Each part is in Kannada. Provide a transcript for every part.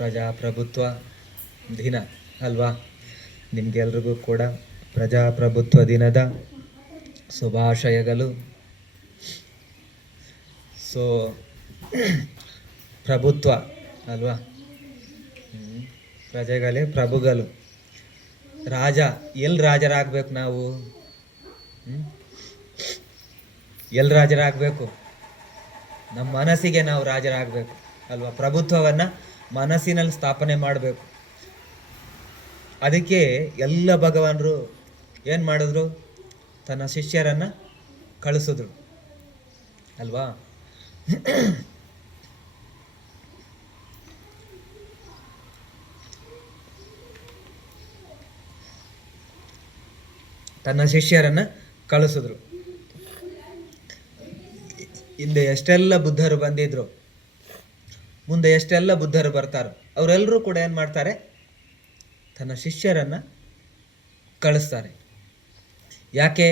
ಪ್ರಜಾಪ್ರಭುತ್ವ ದಿನ ಅಲ್ವಾ? ನಿಮಗೆಲ್ರಿಗೂ ಕೂಡ ಪ್ರಜಾಪ್ರಭುತ್ವ ದಿನದ ಶುಭಾಶಯಗಳು. ಸೊ ಪ್ರಭುತ್ವ ಅಲ್ವಾ, ಪ್ರಜೆಗಳೇ ಪ್ರಭುಗಳು. ಎಲ್ಲಿ ರಾಜರಾಗಬೇಕು ನಾವು? ಎಲ್ಲಿ ರಾಜರಾಗಬೇಕು? ನಮ್ಮ ಮನಸ್ಸಿಗೆ ನಾವು ರಾಜರಾಗಬೇಕು ಅಲ್ವಾ? ಪ್ರಭುತ್ವವನ್ನು ಮನಸ್ಸಿನಲ್ಲಿ ಸ್ಥಾಪನೆ ಮಾಡಬೇಕು. ಅದಕ್ಕೆ ಎಲ್ಲ ಭಗವಾನರು ಏನು ಮಾಡಿದ್ರು? ತನ್ನ ಶಿಷ್ಯರನ್ನು ಕಳಿಸಿದ್ರು ಅಲ್ವಾ? ತನ್ನ ಶಿಷ್ಯರನ್ನು ಕಳಿಸಿದ್ರು. ಹಿಂದೆ ಎಷ್ಟೆಲ್ಲ ಬುದ್ಧರು ಬಂದಿದ್ರು, ಮುಂದೆ ಎಷ್ಟೆಲ್ಲ ಬುದ್ಧರು ಬರ್ತಾರೋ, ಅವರೆಲ್ಲರೂ ಕೂಡ ಏನು ಮಾಡ್ತಾರೆ? ತನ್ನ ಶಿಷ್ಯರನ್ನು ಕಳಿಸ್ತಾರೆ. ಯಾಕೆ?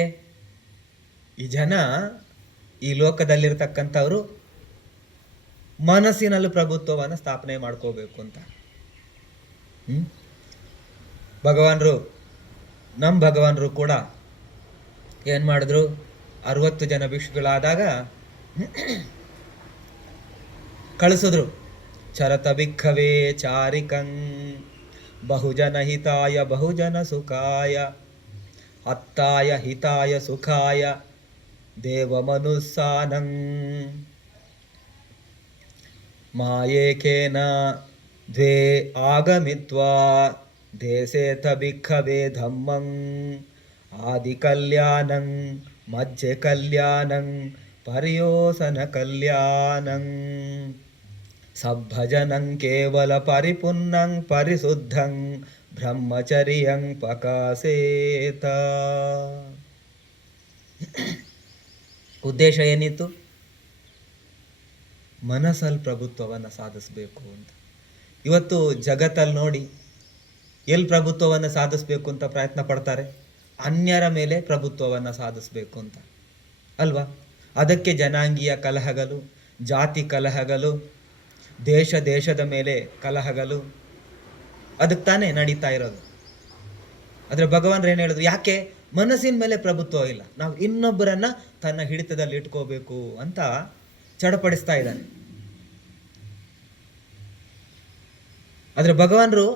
ಈ ಜನ, ಈ ಲೋಕದಲ್ಲಿರ್ತಕ್ಕಂಥವರು ಮನಸ್ಸಿನಲ್ಲಿ ಪ್ರಭುತ್ವವನ್ನು ಸ್ಥಾಪನೆ ಮಾಡ್ಕೋಬೇಕು ಅಂತ. ನಮ್ಮ ಭಗವಾನರು ಕೂಡ ಏನು ಮಾಡಿದ್ರು? 60 ಜನ ಭಿಕ್ಷುಗಳಾದಾಗ ಕಳಿಸಿದ್ರು. ಚರತ ಭಿಕ್ಷವೇ ಚಾರಿಕಂ ಬಹುಜನ ಹಿತಾಯ ಬಹುಜನ ಸುಖಾಯ ಅತ್ತಾಯ ಹಿತಾಯ ಸುಖಾಯ ದೇವ ಮನುಸ್ಸಾನಂ ಮಾಯೇಕೇನ ದ್ವೇ ಆಗಮಿತ್ವಾ ದೇಸೇತ ಭಿಕ್ಷವೇ ಧಮ್ಮಂ ಆದಿ ಕಲ್ಯಾಣಂ ಮಧ್ಯೆ ಕಲ್ಯಾಣಂ ಪರ್ಯೋಸನ ಕಲ್ಯಾಣಂ ಸಬ್ಬಜನಂ ಕೇವಲ ಪರಿಪುನ್ನಂ ಪರಿಶುದ್ಧಂ ಬ್ರಹ್ಮಚರ್ಯಂ ಪಕಾಸೇತ. ಉದ್ದೇಶ ಏನಿತ್ತು? ಮನಸ್ಸಲ್ಲಿ ಪ್ರಭುತ್ವವನ್ನು ಸಾಧಿಸಬೇಕು ಅಂತ. ಇವತ್ತು ಜಗತ್ತಲ್ಲಿ ನೋಡಿ, ಎಲ್ಲಿ ಪ್ರಭುತ್ವವನ್ನು ಸಾಧಿಸಬೇಕು ಅಂತ ಪ್ರಯತ್ನ ಪಡ್ತಾರೆ? ಅನ್ಯರ ಮೇಲೆ ಪ್ರಭುತ್ವವನ್ನು ಸಾಧಿಸಬೇಕು ಅಂತ ಅಲ್ವಾ? ಅದಕ್ಕೆ ಜನಾಂಗೀಯ ಕಲಹಗಳು, ಜಾತಿ ಕಲಹಗಳು, ದೇಶದ ಮೇಲೆ ಕಲಹಗಳು, ಅದಕ್ಕೆ ತಾನೇ ನಡೀತಾ ಇರೋದು. ಆದರೆ ಭಗವಾನ್ರು ಏನು ಹೇಳಿದ್ರು? ಯಾಕೆ ಮನಸ್ಸಿನ ಮೇಲೆ ಪ್ರಭುತ್ವ ಇಲ್ಲ, ನಾವು ಇನ್ನೊಬ್ಬರನ್ನ ತನ್ನ ಹಿಡಿತದಲ್ಲಿ ಇಟ್ಕೋಬೇಕು ಅಂತ ಚಡಪಡಿಸ್ತಾ ಇದ್ದಾನೆ. ಆದರೆ ಭಗವಾನ್ರು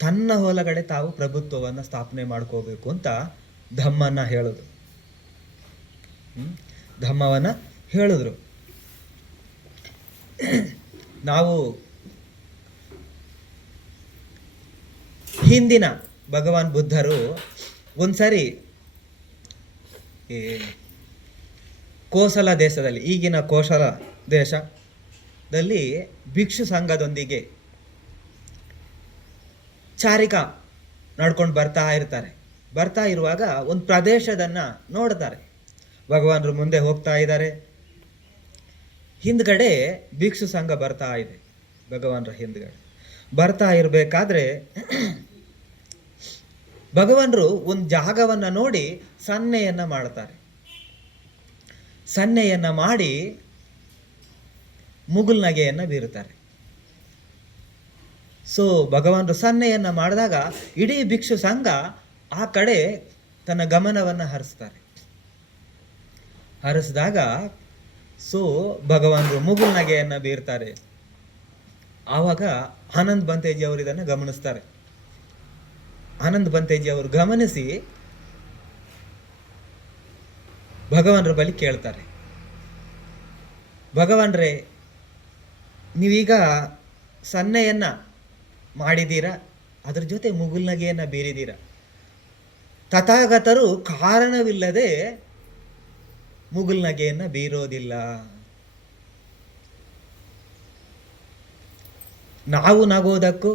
ತನ್ನ ಒಳಗಡೆ ತಾವು ಪ್ರಭುತ್ವವನ್ನು ಸ್ಥಾಪನೆ ಮಾಡ್ಕೋಬೇಕು ಅಂತ ಧಮ್ಮವನ್ನು ಹೇಳಿದ್ರು. ಧಮ್ಮವನ್ನು ಹೇಳಿದ್ರು. ನಾವು ಹಿಂದಿನ ಭಗವಾನ್ ಬುದ್ಧರು ಒಂದ್ಸರಿ ಕೋಸಲ ದೇಶದಲ್ಲಿ, ಈಗಿನ ಕೋಸಲ ದೇಶದಲ್ಲಿ ಭಿಕ್ಷು ಸಂಘದೊಂದಿಗೆ ಚಾರಿಕ ನಡ್ಕೊಂಡು ಬರ್ತಾ ಇರುವಾಗ ಒಂದು ಪ್ರದೇಶದನ್ನು ನೋಡ್ತಾರೆ. ಭಗವಾನರು ಮುಂದೆ ಹೋಗ್ತಾ ಇದ್ದಾರೆ, ಹಿಂದ್ಗಡೆ ಭಿಕ್ಷು ಸಂಘ ಬರ್ತಾ ಇದೆ. ಭಗವಾನರ ಹಿಂದ್ಗಡೆ ಬರ್ತಾ ಇರಬೇಕಾದ್ರೆ ಭಗವಾನರು ಒಂದು ಜಾಗವನ್ನು ನೋಡಿ ಸನ್ನೆಯನ್ನು ಮಾಡ್ತಾರೆ. ಸನ್ನೆಯನ್ನು ಮಾಡಿ ಮುಗುಲ್ನಗೆಯನ್ನು ಬೀರುತ್ತಾರೆ. ಸೊ ಭಗವಾನರು ಸನ್ನೆಯನ್ನು ಮಾಡಿದಾಗ ಇಡೀ ಭಿಕ್ಷು ಸಂಘ ಆ ಕಡೆ ತನ್ನ ಗಮನವನ್ನು ಹರಿಸಿದಾಗ ಸೊ ಭಗವಾನರು ಮುಗುಲ್ನಗೆಯನ್ನು ಬೀರ್ತಾರೆ. ಆವಾಗ ಆನಂದ್ ಬಂತೇಜಿ ಅವರು ಇದನ್ನು ಗಮನಿಸ್ತಾರೆ. ಆನಂದ್ ಬಂತೇಜಿ ಅವರು ಗಮನಿಸಿ ಭಗವಾನರ ಬಳಿ ಕೇಳ್ತಾರೆ, ಭಗವಾನ್ರೇ, ನೀವೀಗ ಸನ್ನೆಯನ್ನು ಮಾಡಿದ್ದೀರಾ, ಅದ್ರ ಜೊತೆ ಮುಗುಲ್ನಗೆಯನ್ನು ಬೀರಿದ್ದೀರಾ. ತಥಾಗತರು ಕಾರಣವಿಲ್ಲದೆ ಮುಗುಲ್ನಗೆಯನ್ನು ಬೀರೋದಿಲ್ಲ. ನಾವು ನಗೋದಕ್ಕೂ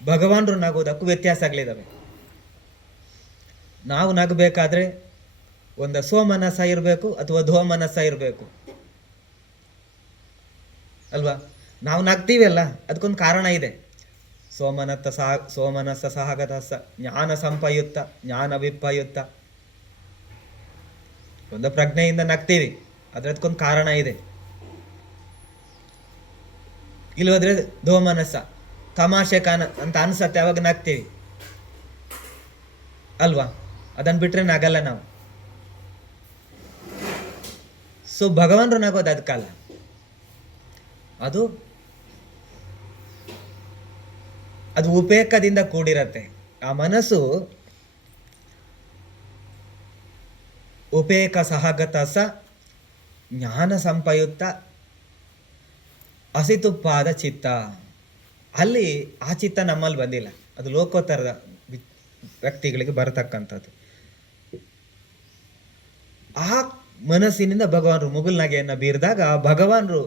ಭಗವಾನರು ನಗೋದಕ್ಕೂ ವ್ಯತ್ಯಾಸಗಳಿದ್ದಾವೆ. ನಾವು ನಗಬೇಕಾದ್ರೆ ಒಂದು ಸೋಮನಸ ಇರಬೇಕು ಅಥವಾ ಧೋಮನಸ ಇರಬೇಕು ಅಲ್ವಾ? ನಾವು ನಗ್ತೀವಲ್ಲ, ಅದಕ್ಕೊಂದು ಕಾರಣ ಇದೆ. ಸೋಮನಸ ಸಹಗತಸ ಜ್ಞಾನ ಸಂಪಯುಕ್ತ ಜ್ಞಾನ ವಿಪಯುಕ್ತ. ಒಂದು ಪ್ರಜ್ಞೆಯಿಂದ ನಗ್ತೀವಿ, ಅದಕ್ಕೊಂದು ಕಾರಣ ಇದೆ. ಇಲ್ಲೋದ್ರೆ ದೋಮನಸ, ತಮಾಷೆ ಅಂತ ಅನ್ಸತ್ತೆ, ಅವಾಗ ನಗ್ತೀವಿ ಅಲ್ವಾ? ಅದನ್ನ ಬಿಟ್ರೆ ನಗಲ್ಲ ನಾವು. ಸೊ ಭಗವಾನ್ರು ನಗೋದು ಅದಕ್ಕಲ್ಲ, ಅದು ಅದು ಉಪೇಕ್ಷದಿಂದ ಕೂಡಿರತ್ತೆ. ಆ ಮನಸ್ಸು ಉಪೇಕ ಸಹಗತ ಸ ಜ್ಞಾನ ಸಂಪಯುಕ್ತ ಅಸಿತುಪ್ಪಾದ ಚಿತ್ತ. ಅಲ್ಲಿ ಆ ಚಿತ್ತ ನಮ್ಮಲ್ಲಿ ಬಂದಿಲ್ಲ, ಅದು ಲೋಕೋತ್ತರದ ವ್ಯಕ್ತಿಗಳಿಗೆ ಬರತಕ್ಕಂಥದ್ದು. ಆ ಮನಸ್ಸಿನಿಂದ ಭಗವಾನರು ಮುಗುಲ್ನಗೆಯನ್ನು ಬೀರಿದಾಗ ಭಗವಾನರು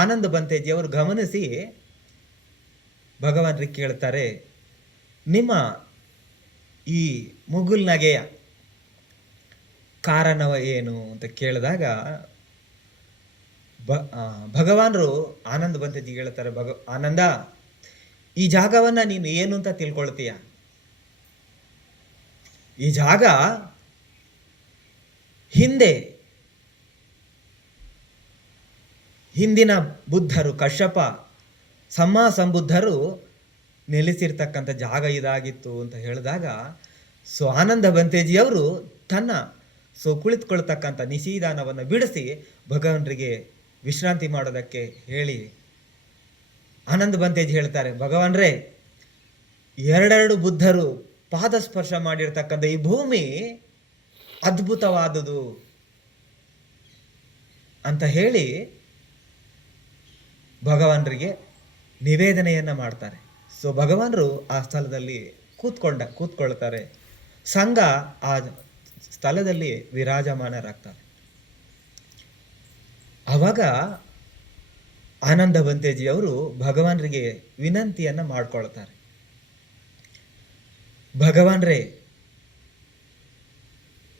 ಆನಂದ ಬಂತೇಜಿಯವರು ಗಮನಿಸಿ ಭಗವಾನ್ರಿಗೆ ಕೇಳ್ತಾರೆ, ನಿಮ್ಮ ಈ ಮುಗುಲ್ನಗೆಯ ಕಾರಣವ ಏನು ಅಂತ ಕೇಳಿದಾಗ ಭಗವಾನರು ಆನಂದ ಬಂತೇಜಿ ಹೇಳ್ತಾರೆ, ಆನಂದ, ಈ ಜಾಗವನ್ನ ನೀನು ಏನು ಅಂತ ತಿಳ್ಕೊಳ್ತೀಯ? ಈ ಜಾಗ ಹಿಂದಿನ ಬುದ್ಧರು, ಕಶ್ಯಪ, ಸಂಬುದ್ಧರು ನೆಲೆಸಿರ್ತಕ್ಕಂಥ ಜಾಗ ಇದಾಗಿತ್ತು ಅಂತ ಹೇಳಿದಾಗ ಆನಂದ ಬಂತೇಜಿಯವರು ತನ್ನ ಕುಳಿತುಕೊಳ್ತಕ್ಕಂಥ ನಿಶೀದಾನವನ್ನು ಬಿಡಿಸಿ ಭಗವಾನರಿಗೆ ವಿಶ್ರಾಂತಿ ಮಾಡೋದಕ್ಕೆ ಹೇಳಿ ಆನಂದ ಬಂತೇಜಿ ಹೇಳ್ತಾರೆ, ಭಗವಾನ್ರೇ, ಎರಡೆರಡು ಬುದ್ಧರು ಪಾದಸ್ಪರ್ಶ ಮಾಡಿರ್ತಕ್ಕಂಥ ಈ ಭೂಮಿ ಅದ್ಭುತವಾದುದು ಅಂತ ಹೇಳಿ ಭಗವಾನರಿಗೆ ನಿವೇದನೆಯನ್ನ ಮಾಡ್ತಾರೆ. ಭಗವಾನರು ಆ ಸ್ಥಳದಲ್ಲಿ ಕೂತ್ಕೊಳ್ತಾರೆ. ಸಂಘ ಆ ಸ್ಥಳದಲ್ಲಿ ವಿರಾಜಮಾನರಾಗ್ತಾರೆ. ಆವಾಗ ಆನಂದ ಬಂತೇಜಿಯವರು ಭಗವಾನರಿಗೆ ವಿನಂತಿಯನ್ನ ಮಾಡ್ಕೊಳ್ತಾರೆ, ಭಗವಾನ್ರೇ,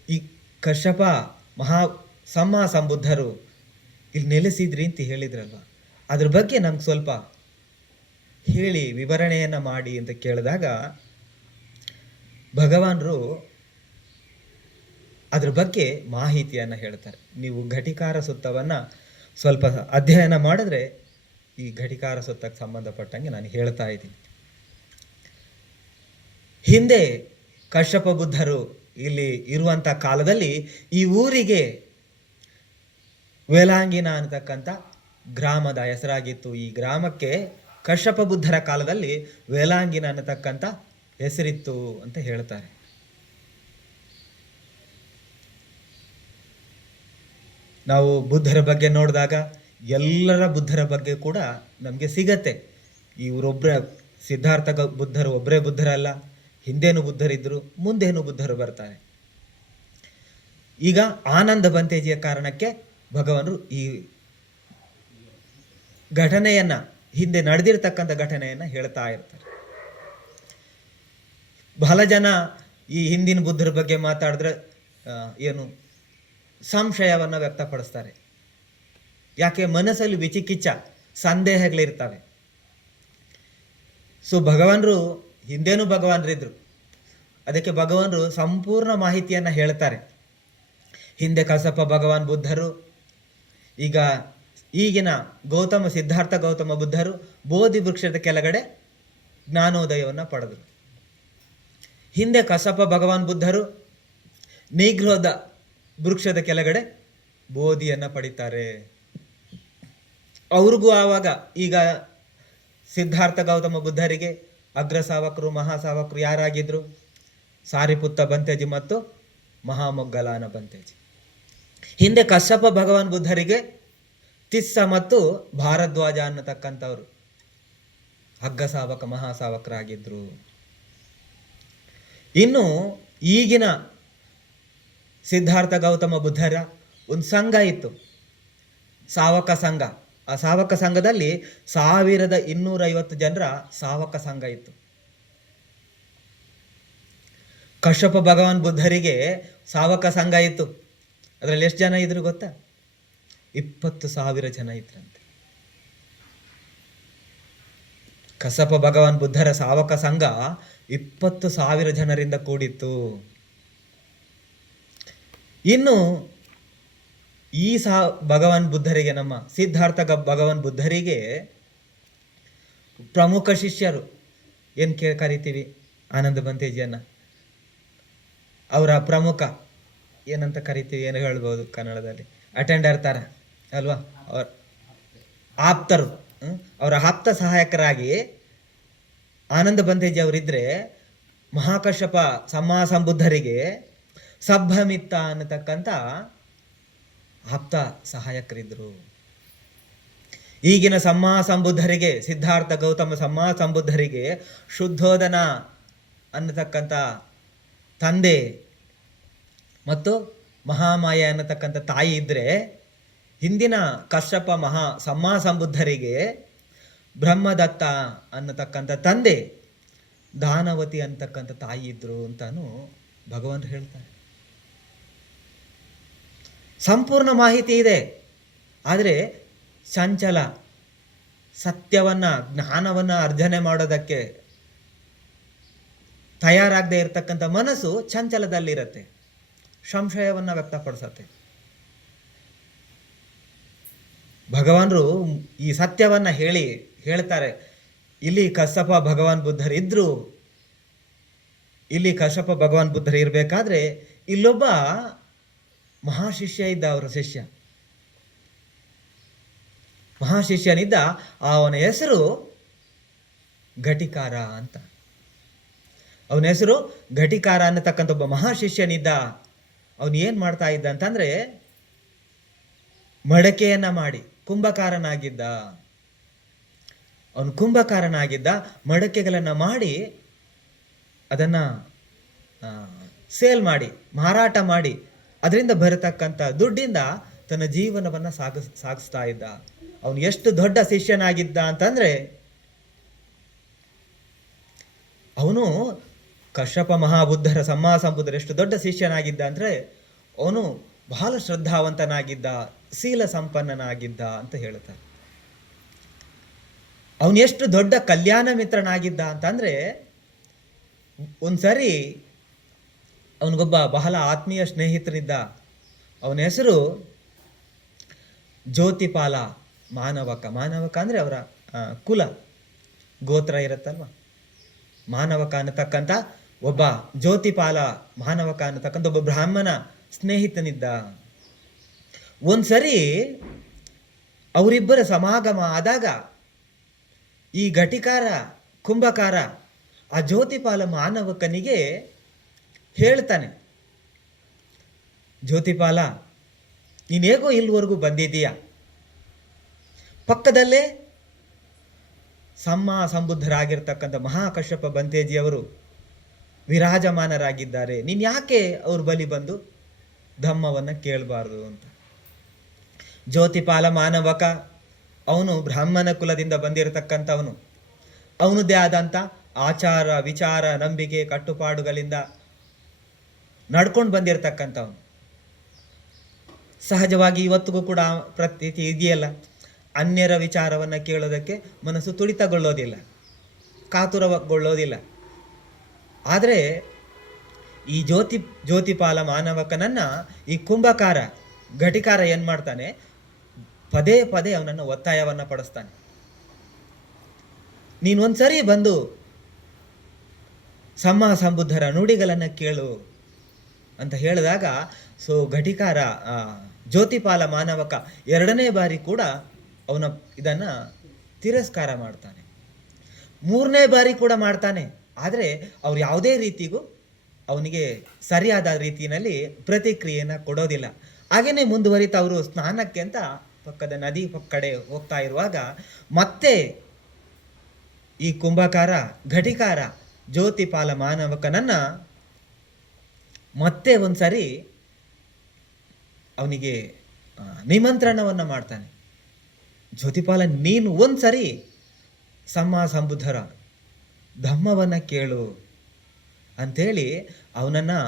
ಈ ಕಶ್ಯಪ ಸಂಬುದ್ಧರು ಇಲ್ಲಿ ನೆಲೆಸಿದ್ರಿ ಅಂತ ಹೇಳಿದ್ರಲ್ವ, ಅದ್ರ ಬಗ್ಗೆ ನಮ್ಗೆ ಸ್ವಲ್ಪ ಹೇಳಿ ವಿವರಣೆಯನ್ನ ಮಾಡಿ ಅಂತ ಕೇಳಿದಾಗ ಭಗವಾನರು ಅದ್ರ ಬಗ್ಗೆ ಮಾಹಿತಿಯನ್ನ ಹೇಳ್ತಾರೆ. ನೀವು ಘಟಿಕಾರ ಸುತ್ತವನ್ನ ಸ್ವಲ್ಪ ಅಧ್ಯಯನ ಮಾಡಿದ್ರೆ ಈ ಘಟಿಕಾರ ಸುತ್ತಕ್ಕೆ ಸಂಬಂಧಪಟ್ಟಂಗೆ ನಾನು ಹೇಳ್ತಾ ಇದ್ದೀನಿ. ಹಿಂದೆ ಕಶ್ಯಪ ಬುದ್ಧರು ಇಲ್ಲಿ ಇರುವಂತ ಕಾಲದಲ್ಲಿ ಈ ಊರಿಗೆ ವೇಲಾಂಗಿನ ಅನ್ನತಕ್ಕಂಥ ಗ್ರಾಮದ ಹೆಸರಾಗಿತ್ತು. ಈ ಗ್ರಾಮಕ್ಕೆ ಕಶ್ಯಪ ಬುದ್ಧರ ಕಾಲದಲ್ಲಿ ವೇಲಾಂಗಿನ ಅನ್ನತಕ್ಕಂಥ ಹೆಸರಿತ್ತು ಅಂತ ಹೇಳ್ತಾರೆ. ನಾವು ಬುದ್ಧರ ಬಗ್ಗೆ ನೋಡಿದಾಗ ಎಲ್ಲರ ಬುದ್ಧರ ಬಗ್ಗೆ ಕೂಡ ನಮಗೆ ಸಿಗತ್ತೆ. ಇವರೊಬ್ಬರ ಸಿದ್ಧಾರ್ಥ ಬುದ್ಧರು ಒಬ್ಬರೇ ಬುದ್ಧರಲ್ಲ, ಹಿಂದೇನು ಬುದ್ಧರಿದ್ರು, ಮುಂದೇನು ಬುದ್ಧರು ಬರ್ತಾರೆ. ಈಗ ಆನಂದ ಬಂತೇಜಿಯ ಕಾರಣಕ್ಕೆ ಭಗವಾನರು ಈ ಘಟನೆಯನ್ನ, ಹಿಂದೆ ನಡೆದಿರ್ತಕ್ಕಂಥ ಘಟನೆಯನ್ನ ಹೇಳ್ತಾ ಇರ್ತಾರೆ. ಬಹಳ ಜನ ಈ ಹಿಂದಿನ ಬುದ್ಧರ ಬಗ್ಗೆ ಮಾತಾಡಿದ್ರೆ ಏನು ಸಂಶಯವನ್ನ ವ್ಯಕ್ತಪಡಿಸ್ತಾರೆ. ಯಾಕೆ? ಮನಸ್ಸಲ್ಲಿ ವಿಚಿಕಿಚ್ಚ ಸಂದೇಹಗಳಿರ್ತವೆ. ಭಗವಾನರು ಹಿಂದೇನು ಭಗವಾನರಿದ್ರು, ಅದಕ್ಕೆ ಭಗವಾನರು ಸಂಪೂರ್ಣ ಮಾಹಿತಿಯನ್ನ ಹೇಳ್ತಾರೆ. ಹಿಂದೆ ಕಶ್ಯಪ ಭಗವಾನ್ ಬುದ್ಧರು, ಈಗಿನ ಸಿದ್ಧಾರ್ಥ ಗೌತಮ ಬುದ್ಧರು ಬೋಧಿ ವೃಕ್ಷದ ಕೆಳಗಡೆ ಜ್ಞಾನೋದಯವನ್ನು ಪಡೆದರು. ಹಿಂದೆ ಕಶ್ಯಪ ಭಗವಾನ್ ಬುದ್ಧರು ನಿಗ್ರೋಧ ವೃಕ್ಷದ ಕೆಳಗಡೆ ಬೋಧಿಯನ್ನ ಪಡಿತಾರೆ. ಅವ್ರಿಗೂ ಆವಾಗ ಈಗ ಸಿದ್ಧಾರ್ಥ ಗೌತಮ ಬುದ್ಧರಿಗೆ ಅಗ್ರ ಸಾವಕರು, ಮಹಾಸಾವಕರು ಯಾರಾಗಿದ್ರು? ಸಾರಿಪುತ್ತ ಬಂತೇಜಿ ಮತ್ತು ಮಹಾಮೊಗ್ಗಲಾನ ಬಂತೇಜಿ. ಹಿಂದೆ ಕಶ್ಯಪ ಭಗವಾನ್ ಬುದ್ಧರಿಗೆ ತಿಸ್ಸ ಮತ್ತು ಭಾರದ್ವಾಜ ಅನ್ನತಕ್ಕಂಥವ್ರು ಅಗ್ಗ ಸಾವಕ, ಮಹಾಸಾವಕರಾಗಿದ್ರು. ಇನ್ನು ಈಗಿನ ಸಿದ್ಧಾರ್ಥ ಗೌತಮ ಬುದ್ಧರ ಒಂದು ಸಂಘ ಇತ್ತು, ಸಾವಕ ಸಂಘ. ಆ ಸಾವಕ ಸಂಘದಲ್ಲಿ 1250 ಜನರ ಸಾವಕ ಸಂಘ ಇತ್ತು. ಕಶ್ಯಪ ಭಗವಾನ್ ಬುದ್ಧರಿಗೆ ಸಾವಕ ಸಂಘ ಇತ್ತು. ಅದರಲ್ಲಿ ಎಷ್ಟು ಜನ ಇದ್ರು ಗೊತ್ತಾ? 20,000 ಜನ ಇದ್ರಂತೆ. ಕಶ್ಯಪ ಭಗವಾನ್ ಬುದ್ಧರ ಸಾವಕ ಸಂಘ 20,000 ಜನರಿಂದ ಕೂಡಿತ್ತು. ಇನ್ನು ಈ ಭಗವಾನ್ ಬುದ್ಧರಿಗೆ, ನಮ್ಮ ಸಿದ್ಧಾರ್ಥ ಭಗವಾನ್ ಬುದ್ಧರಿಗೆ ಪ್ರಮುಖ ಶಿಷ್ಯರು ಏನು ಕರಿತೀವಿ ಆನಂದ ಬಂತೇಜಿಯನ್ನು, ಅವರ ಪ್ರಮುಖ ಏನಂತ ಕರಿತೀವಿ, ಏನು ಹೇಳ್ಬೋದು ಕನ್ನಡದಲ್ಲಿ, ಅಟೆಂಡರ್ ಥರ ಅಲ್ವಾ, ಅವ್ರ ಆಪ್ತರು, ಅವರ ಆಪ್ತ ಸಹಾಯಕರಾಗಿ ಆನಂದ ಬಂತೇಜಿ ಅವರಿದ್ದರೆ ಮಹಾಕಶ್ಯಪ ಸಂಬುದ್ಧರಿಗೆ ಸಬ್ಬಮಿತ್ತ ಅನ್ನತಕ್ಕಂಥ ಆಪ್ತ ಸಹಾಯಕರಿದ್ದರು. ಈಗಿನ ಸಂಬುದ್ಧರಿಗೆ, ಸಿದ್ಧಾರ್ಥ ಗೌತಮ ಸಂಬುದ್ಧರಿಗೆ ಶುದ್ಧೋಧನ ಅನ್ನತಕ್ಕಂಥ ತಂದೆ ಮತ್ತು ಮಹಾಮಾಯ ಅನ್ನತಕ್ಕಂಥ ತಾಯಿ ಇದ್ದರೆ, ಹಿಂದಿನ ಕಶ್ಯಪ ಸಂಬುದ್ಧರಿಗೆ ಬ್ರಹ್ಮದತ್ತ ಅನ್ನತಕ್ಕಂಥ ತಂದೆ, ದಾನವತಿ ಅಂತಕ್ಕಂಥ ತಾಯಿ ಇದ್ರು ಅಂತಾನು ಭಗವಂತ ಹೇಳ್ತಾರೆ. ಸಂಪೂರ್ಣ ಮಾಹಿತಿ ಇದೆ, ಆದರೆ ಚಂಚಲ, ಸತ್ಯವನ್ನು ಜ್ಞಾನವನ್ನು ಅರ್ಜನೆ ಮಾಡೋದಕ್ಕೆ ತಯಾರಾಗದೆ ಇರತಕ್ಕಂಥ ಮನಸ್ಸು ಚಂಚಲದಲ್ಲಿರುತ್ತೆ, ಸಂಶಯವನ್ನು ವ್ಯಕ್ತಪಡಿಸತ್ತೆ. ಭಗವಾನರು ಈ ಸತ್ಯವನ್ನು ಹೇಳ್ತಾರೆ. ಇಲ್ಲಿ ಕಶ್ಯಪ ಭಗವಾನ್ ಬುದ್ಧರಿದ್ರು, ಇಲ್ಲಿ ಕಶ್ಯಪ ಭಗವಾನ್ ಬುದ್ಧರು ಇರಬೇಕಾದ್ರೆ ಇಲ್ಲೊಬ್ಬ ಮಹಾಶಿಷ್ಯ ಇದ್ದ, ಅವರ ಶಿಷ್ಯ ಮಹಾಶಿಷ್ಯನಿದ್ದ. ಅವನ ಹೆಸರು ಘಟಿಕಾರ ಅಂತ. ಅವನ ಹೆಸರು ಘಟಿಕಾರ ಅನ್ನತಕ್ಕಂಥ ಒಬ್ಬ ಮಹಾಶಿಷ್ಯನಿದ್ದ. ಅವನು ಏನು ಮಾಡ್ತಾ ಇದ್ದ ಅಂತಂದರೆ, ಮಡಕೆಯನ್ನು ಮಾಡಿ ಕುಂಭಕಾರನಾಗಿದ್ದ. ಅವನು ಕುಂಭಕಾರನಾಗಿದ್ದ, ಮಡಕೆಗಳನ್ನು ಮಾಡಿ ಅದನ್ನು ಸೇಲ್ ಮಾಡಿ, ಮಾರಾಟ ಮಾಡಿ, ಅದರಿಂದ ಬರತಕ್ಕಂಥ ದುಡ್ಡಿಂದ ತನ್ನ ಜೀವನವನ್ನು ಸಾಗಿಸ್ತಾ ಇದ್ದ. ಅವನು ಎಷ್ಟು ದೊಡ್ಡ ಶಿಷ್ಯನಾಗಿದ್ದ ಅಂತಂದರೆ, ಅವನು ಕಶ್ಯಪ ಮಹಾಬುದ್ಧರ ಸಂಬುದ್ಧರ ಎಷ್ಟು ದೊಡ್ಡ ಶಿಷ್ಯನಾಗಿದ್ದ ಅಂದರೆ, ಅವನು ಬಹಳ ಶ್ರದ್ಧಾವಂತನಾಗಿದ್ದ, ಶೀಲ ಸಂಪನ್ನನಾಗಿದ್ದ ಅಂತ ಹೇಳ್ತಾರೆ. ಅವನು ಎಷ್ಟು ದೊಡ್ಡ ಕಲ್ಯಾಣ ಮಿತ್ರನಾಗಿದ್ದ ಅಂತಂದರೆ, ಒಂದ್ಸರಿ ಅವನಿಗೊಬ್ಬ ಬಹಳ ಆತ್ಮೀಯ ಸ್ನೇಹಿತನಿದ್ದ. ಅವನ ಹೆಸರು ಜ್ಯೋತಿಪಾಲ ಮಾನವಕ. ಮಾನವಕ ಅಂದರೆ ಅವರ ಕುಲ ಗೋತ್ರ ಇರುತ್ತಲ್ವ. ಮಾನವಕ ಅನ್ನತಕ್ಕಂಥ ಒಬ್ಬ ಜ್ಯೋತಿಪಾಲ ಮಾನವಕ ಅನ್ನತಕ್ಕಂಥ ಒಬ್ಬ ಬ್ರಾಹ್ಮಣ ಸ್ನೇಹಿತನಿದ್ದ. ಒಂದ್ಸರಿ ಅವರಿಬ್ಬರ ಸಮಾಗಮ ಆದಾಗ ಈ ಘಟಿಕಾರ ಕುಂಭಕಾರ ಆ ಜ್ಯೋತಿಪಾಲ ಮಾನವಕನಿಗೆ ಹೇಳ್ತಾನೆ, ಜ್ಯೋತಿಪಾಲ, ನೀನೇಗೋ ಇಲ್ಲಿವರೆಗೂ ಬಂದಿದ್ದೀಯ, ಪಕ್ಕದಲ್ಲೇ ಸಂಬುದ್ಧರಾಗಿರ್ತಕ್ಕಂಥ ಮಹಾಕಶ್ಯಪ ಬಂತೇಜಿಯವರು ವಿರಾಜಮಾನರಾಗಿದ್ದಾರೆ, ನೀನು ಯಾಕೆ ಅವ್ರ ಬಳಿ ಬಂದು ಧಮ್ಮವನ್ನು ಕೇಳಬಾರ್ದು ಅಂತ. ಜ್ಯೋತಿಪಾಲ ಮಾನವಕ ಅವನು ಬ್ರಾಹ್ಮಣ ಕುಲದಿಂದ ಬಂದಿರತಕ್ಕಂಥವನು. ಅವನದ್ದೇ ಆದಂಥ ಆಚಾರ ವಿಚಾರ ನಂಬಿಕೆ ಕಟ್ಟುಪಾಡುಗಳಿಂದ ನಡ್ಕೊಂಡು ಬಂದಿರತಕ್ಕಂಥವನು. ಸಹಜವಾಗಿ ಇವತ್ತಿಗೂ ಕೂಡ ಪ್ರತೀತಿ ಇದೆಯಲ್ಲ, ಅನ್ಯರ ವಿಚಾರವನ್ನು ಕೇಳೋದಕ್ಕೆ ಮನಸ್ಸು ತುಡಿತಗೊಳ್ಳೋದಿಲ್ಲ, ಕಾತುರಗೊಳ್ಳೋದಿಲ್ಲ. ಆದರೆ ಈ ಜ್ಯೋತಿಪಾಲ ಮಾನವಕನನ್ನು ಈ ಕುಂಭಕಾರ ಘಟಿಕಾರ ಏನು ಮಾಡ್ತಾನೆ, ಪದೇ ಪದೇ ಅವನನ್ನು ಒತ್ತಾಯವನ್ನು ಪಡಿಸ್ತಾನೆ. ನೀನು ಒಂದ್ಸರಿ ಬಂದು ಸಂಬುದ್ಧರ ನುಡಿಗಳನ್ನು ಕೇಳು ಅಂತ ಹೇಳಿದಾಗ, ಸೊ ಘಟಿಕಾರ ಜ್ಯೋತಿಪಾಲ ಮಾನವಕ ಎರಡನೇ ಬಾರಿ ಕೂಡ ಅವನ ಇದನ್ನು ತಿರಸ್ಕಾರ ಮಾಡ್ತಾನೆ. ಮೂರನೇ ಬಾರಿ ಕೂಡ ಮಾಡ್ತಾನೆ. ಆದರೆ ಅವ್ರು ಯಾವುದೇ ರೀತಿಗೂ ಅವನಿಗೆ ಸರಿಯಾದ ರೀತಿಯಲ್ಲಿ ಪ್ರತಿಕ್ರಿಯೆಯನ್ನು ಕೊಡೋದಿಲ್ಲ. ಹಾಗೆಯೇ ಮುಂದುವರಿತಾ ಅವರು ಸ್ನಾನಕ್ಕೆ ಅಂತ ಪಕ್ಕದ ನದಿ ಕಡೆ ಹೋಗ್ತಾ ಇರುವಾಗ ಮತ್ತೆ ಈ ಕುಂಭಕಾರ ಘಟಿಕಾರ ಜ್ಯೋತಿಪಾಲ ಮಾನವಕನನ್ನು ಮತ್ತೆ ಒಂದ್ಸರಿ ಅವನಿಗೆ ನಿಮಂತ್ರಣವನ್ನು ಮಾಡ್ತಾನೆ. ಜ್ಯೋತಿಪಾಲ, ನೀನು ಒಂದ್ಸರಿ ಸಂಬುದ್ಧರ ಧಮ್ಮವನ್ನು ಕೇಳು ಅಂಥೇಳಿ ಅವನನ್ನು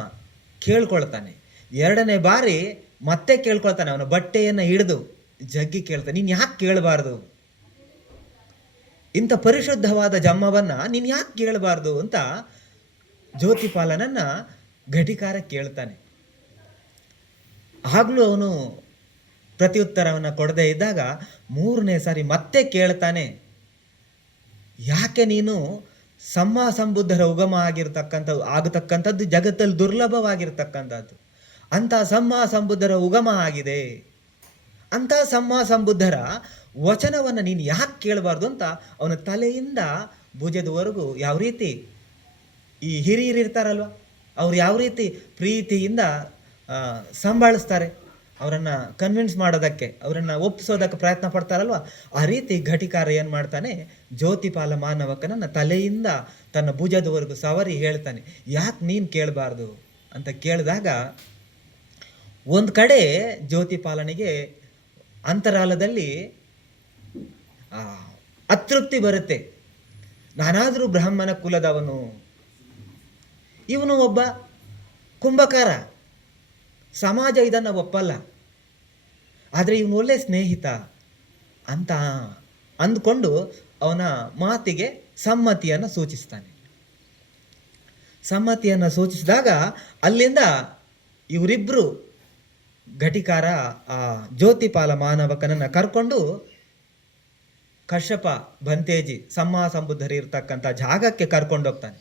ಕೇಳ್ಕೊಳ್ತಾನೆ. ಎರಡನೇ ಬಾರಿ ಮತ್ತೆ ಕೇಳ್ಕೊಳ್ತಾನೆ. ಅವನ ಬಟ್ಟೆಯನ್ನು ಹಿಡಿದು ಜಗ್ಗಿ ಕೇಳ್ತಾನೆ, ನೀನು ಯಾಕೆ ಕೇಳಬಾರ್ದು, ಇಂಥ ಪರಿಶುದ್ಧವಾದ ಜಮ್ಮವನ್ನು ನೀನು ಯಾಕೆ ಕೇಳಬಾರ್ದು ಅಂತ ಜ್ಯೋತಿಪಾಲನನ್ನು ಘಟಿಕಾರ ಕೇಳ್ತಾನೆ. ಆಗಲೂ ಅವನು ಪ್ರತ್ಯುತ್ತರವನ್ನು ಕೊಡದೇ ಇದ್ದಾಗ ಮೂರನೇ ಸಾರಿ ಮತ್ತೆ ಕೇಳ್ತಾನೆ, ಯಾಕೆ ನೀನು ಸಂಬುದ್ಧರ ಉಗಮ ಆಗತಕ್ಕಂಥದ್ದು ಜಗತ್ತಲ್ಲಿ ದುರ್ಲಭವಾಗಿರ್ತಕ್ಕಂಥದ್ದು. ಅಂಥ ಸಂಬುದ್ಧರ ಉಗಮ ಆಗಿದೆ. ಅಂಥ ಸಂಬುದ್ಧರ ವಚನವನ್ನು ನೀನು ಯಾಕೆ ಕೇಳಬಾರ್ದು ಅಂತ ಅವನ ತಲೆಯಿಂದ ಭುಜದವರೆಗೂ ಯಾವ ರೀತಿ ಈ ಹಿರಿಯರು ಇರ್ತಾರಲ್ವ, ಅವ್ರು ಯಾವ ರೀತಿ ಪ್ರೀತಿಯಿಂದ ಸಂಭಾಳಿಸ್ತಾರೆ, ಅವರನ್ನು ಕನ್ವಿನ್ಸ್ ಮಾಡೋದಕ್ಕೆ, ಅವರನ್ನು ಒಪ್ಪಿಸೋದಕ್ಕೆ ಪ್ರಯತ್ನ ಪಡ್ತಾರಲ್ವ, ಆ ರೀತಿ ಘಟಿಕಾರ ಏನು ಮಾಡ್ತಾನೆ, ಜ್ಯೋತಿಪಾಲ ಮಾನವಕನನ್ನು ತಲೆಯಿಂದ ತನ್ನ ಭುಜದವರೆಗೂ ಸವರಿ ಹೇಳ್ತಾನೆ, ಯಾಕೆ ನೀನು ಕೇಳಬಾರ್ದು ಅಂತ ಕೇಳಿದಾಗ ಒಂದು ಕಡೆ ಜ್ಯೋತಿಪಾಲನಿಗೆ ಅಂತರಾಲದಲ್ಲಿ ಅತೃಪ್ತಿ ಬರುತ್ತೆ. ನಾನಾದರೂ ಬ್ರಾಹ್ಮಣ ಕುಲದವನು, ಇವನು ಒಬ್ಬ ಕುಂಭಕಾರ, ಸಮಾಜ ಇದನ್ನು ಒಪ್ಪಲ್ಲ, ಆದರೆ ಇವನು ಒಳ್ಳೆ ಸ್ನೇಹಿತ ಅಂತ ಅಂದ್ಕೊಂಡು ಅವನ ಮಾತಿಗೆ ಸಮ್ಮತಿಯನ್ನು ಸೂಚಿಸ್ತಾನೆ. ಸಮ್ಮತಿಯನ್ನು ಸೂಚಿಸಿದಾಗ ಅಲ್ಲಿಂದ ಇವರಿಬ್ಬರು ಘಟಿಕಾರ ಆ ಜ್ಯೋತಿಪಾಲ ಮಾನವಕನನ್ನು ಕರ್ಕೊಂಡು ಕಶ್ಯಪ ಬಂತೇಜಿ ಸಂಬುದ್ಧರು ಇರ್ತಕ್ಕಂಥ ಜಾಗಕ್ಕೆ ಕರ್ಕೊಂಡೋಗ್ತಾನೆ.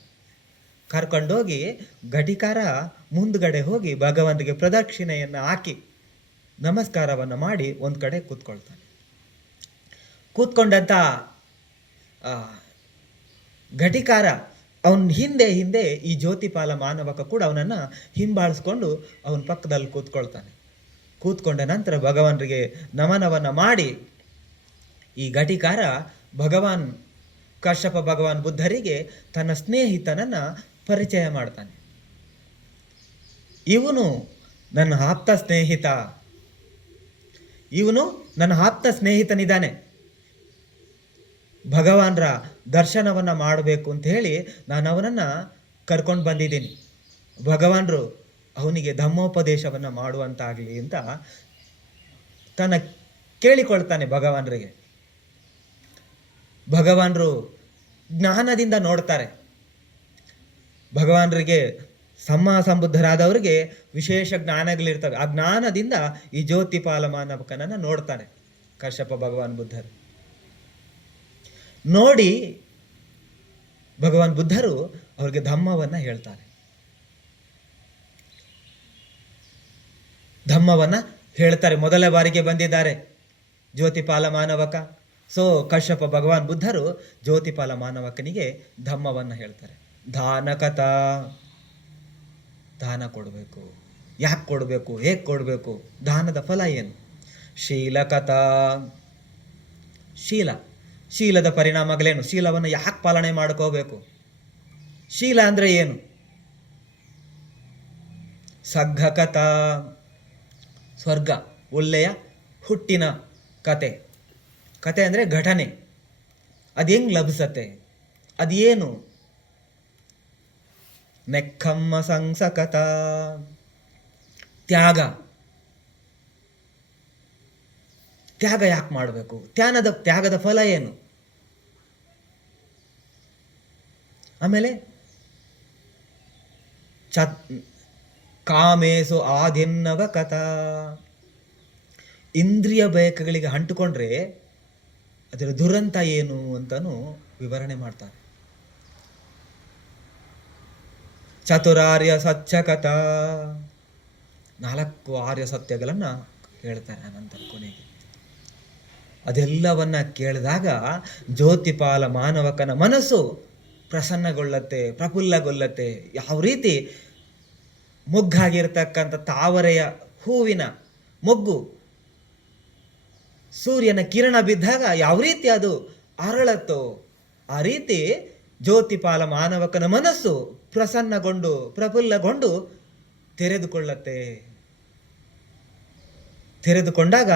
ಕರ್ಕೊಂಡೋಗಿ ಘಟಿಕಾರ ಮುಂದ್ಗಡೆ ಹೋಗಿ ಭಗವಂತನಿಗೆ ಪ್ರದಕ್ಷಿಣೆಯನ್ನು ಹಾಕಿ ನಮಸ್ಕಾರವನ್ನು ಮಾಡಿ ಒಂದು ಕಡೆ ಕೂತ್ಕೊಳ್ತಾನೆ. ಕೂತ್ಕೊಂಡಂಥ ಘಟಿಕಾರ ಅವನ ಹಿಂದೆ ಈ ಜ್ಯೋತಿಪಾಲ ಮಾನವಕ ಕೂಡ ಅವನನ್ನು ಹಿಂಬಾಲಿಸ್ಕೊಂಡು ಅವನ ಪಕ್ಕದಲ್ಲಿ ಕೂತ್ಕೊಳ್ತಾನೆ. ಕೂತ್ಕೊಂಡ ನಂತರ ಭಗವಾನರಿಗೆ ನಮನವನ್ನು ಮಾಡಿ ಈ ಘಟಿಕಾರ ಕಶ್ಯಪ ಭಗವಾನ್ ಬುದ್ಧರಿಗೆ ತನ್ನ ಸ್ನೇಹಿತನನ್ನು ಪರಿಚಯ ಮಾಡ್ತಾನೆ. ಇವನು ನನ್ನ ಆಪ್ತ ಸ್ನೇಹಿತನಿದ್ದಾನೆ, ಭಗವಾನರ ದರ್ಶನವನ್ನು ಮಾಡಬೇಕು ಅಂತ ಹೇಳಿ ನಾನು ಅವನನ್ನು ಕರ್ಕೊಂಡು ಬಂದಿದ್ದೀನಿ, ಭಗವಾನರು ಅವನಿಗೆ ಧಮ್ಮೋಪದೇಶವನ್ನು ಮಾಡುವಂತಾಗಲಿ ಅಂತ ಕೇಳಿಕೊಳ್ತಾನೆ ಭಗವಾನರಿಗೆ. ಭಗವಾನರು ಜ್ಞಾನದಿಂದ ನೋಡ್ತಾರೆ. ಭಗವಾನರಿಗೆ ಸಂಬುದ್ಧರಾದವರಿಗೆ ವಿಶೇಷ ಜ್ಞಾನಗಳಿರ್ತವೆ. ಆ ಜ್ಞಾನದಿಂದ ಈ ಜ್ಯೋತಿಪಾಲ ಮಾನವಕನನ್ನು ನೋಡ್ತಾನೆ ಕಶ್ಯಪ ಭಗವಾನ್ ಬುದ್ಧರು. ನೋಡಿ ಭಗವಾನ್ ಬುದ್ಧರು ಅವ್ರಿಗೆ ಧಮ್ಮವನ್ನು ಹೇಳ್ತಾರೆ. ಮೊದಲ ಬಾರಿಗೆ ಬಂದಿದ್ದಾರೆ ಜ್ಯೋತಿಪಾಲ ಮಾನವಕ. ಸೊ ಕಶ್ಯಪ ಭಗವಾನ್ ಬುದ್ಧರು ಜ್ಯೋತಿಪಾಲ ಮಾನವಕನಿಗೆ ಧಮ್ಮವನ್ನು ಹೇಳ್ತಾರೆ. ದಾನ ಕೊಡಬೇಕು, ಯಾಕೆ ಕೊಡಬೇಕು, ಹೇಗೆ ಕೊಡಬೇಕು, ದಾನದ ಫಲ ಏನು? ಶೀಲದ ಪರಿಣಾಮಗಳೇನು? ಶೀಲವನ್ನು ಯಾಕೆ ಪಾಲನೆ ಮಾಡ್ಕೋಬೇಕು? ಶೀಲ ಅಂದರೆ ಏನು? ಸಗ್ಗಕಥಾ, ಸ್ವರ್ಗ, ಒಳ್ಳೆಯ ಹುಟ್ಟಿನ ಕತೆ ಅಂದರೆ ಘಟನೆ. ಅದು ಹೆಂಗೆ ಲಭಿಸತ್ತೆ, ಅದೇನು? ನೆಕ್ಕಮ್ಮ ಸಂಸಕತ, ತ್ಯಾಗ ಯಾಕೆ ಮಾಡಬೇಕು? ತ್ಯಾಗದ ಫಲ ಏನು? ಆಮೇಲೆ ಕಾಮೇಸು ಆದಿನ್ನವ ಕಥಾ, ಇಂದ್ರಿಯ ಬಯಕೆಗಳಿಗೆ ಅಂಟುಕೊಂಡ್ರೆ ಅದರ ದುರಂತ ಏನು ಅಂತಲೂ ವಿವರಣೆ ಮಾಡ್ತಾರೆ. ಚತುರಾರ್ಯ ಸತ್ಯಕಥಾ, 4 ಆರ್ಯ ಸತ್ಯಗಳನ್ನು ಹೇಳ್ತಾರೆ ಅನಂತರ ಕೊನೆಗೆ. ಅದೆಲ್ಲವನ್ನ ಕೇಳಿದಾಗ ಜ್ಯೋತಿಪಾಲ ಮಾನವಕನ ಮನಸ್ಸು ಪ್ರಸನ್ನಗೊಳ್ಳತ್ತೆ, ಪ್ರಫುಲ್ಲಗೊಳ್ಳತ್ತೆ. ಯಾವ ರೀತಿ ಮೊಗ್ಗಾಗಿರ್ತಕ್ಕಂಥ ತಾವರೆಯ ಹೂವಿನ ಮೊಗ್ಗು ಸೂರ್ಯನ ಕಿರಣ ಬಿದ್ದಾಗ ಯಾವ ರೀತಿ ಅದು ಅರಳತ್ತೋ ಆ ರೀತಿ ಜ್ಯೋತಿಪಾಲ ಮಾನವಕನ ಮನಸ್ಸು ಪ್ರಸನ್ನಗೊಂಡು ಪ್ರಫುಲ್ಲಗೊಂಡು ತೆರೆದುಕೊಂಡಾಗ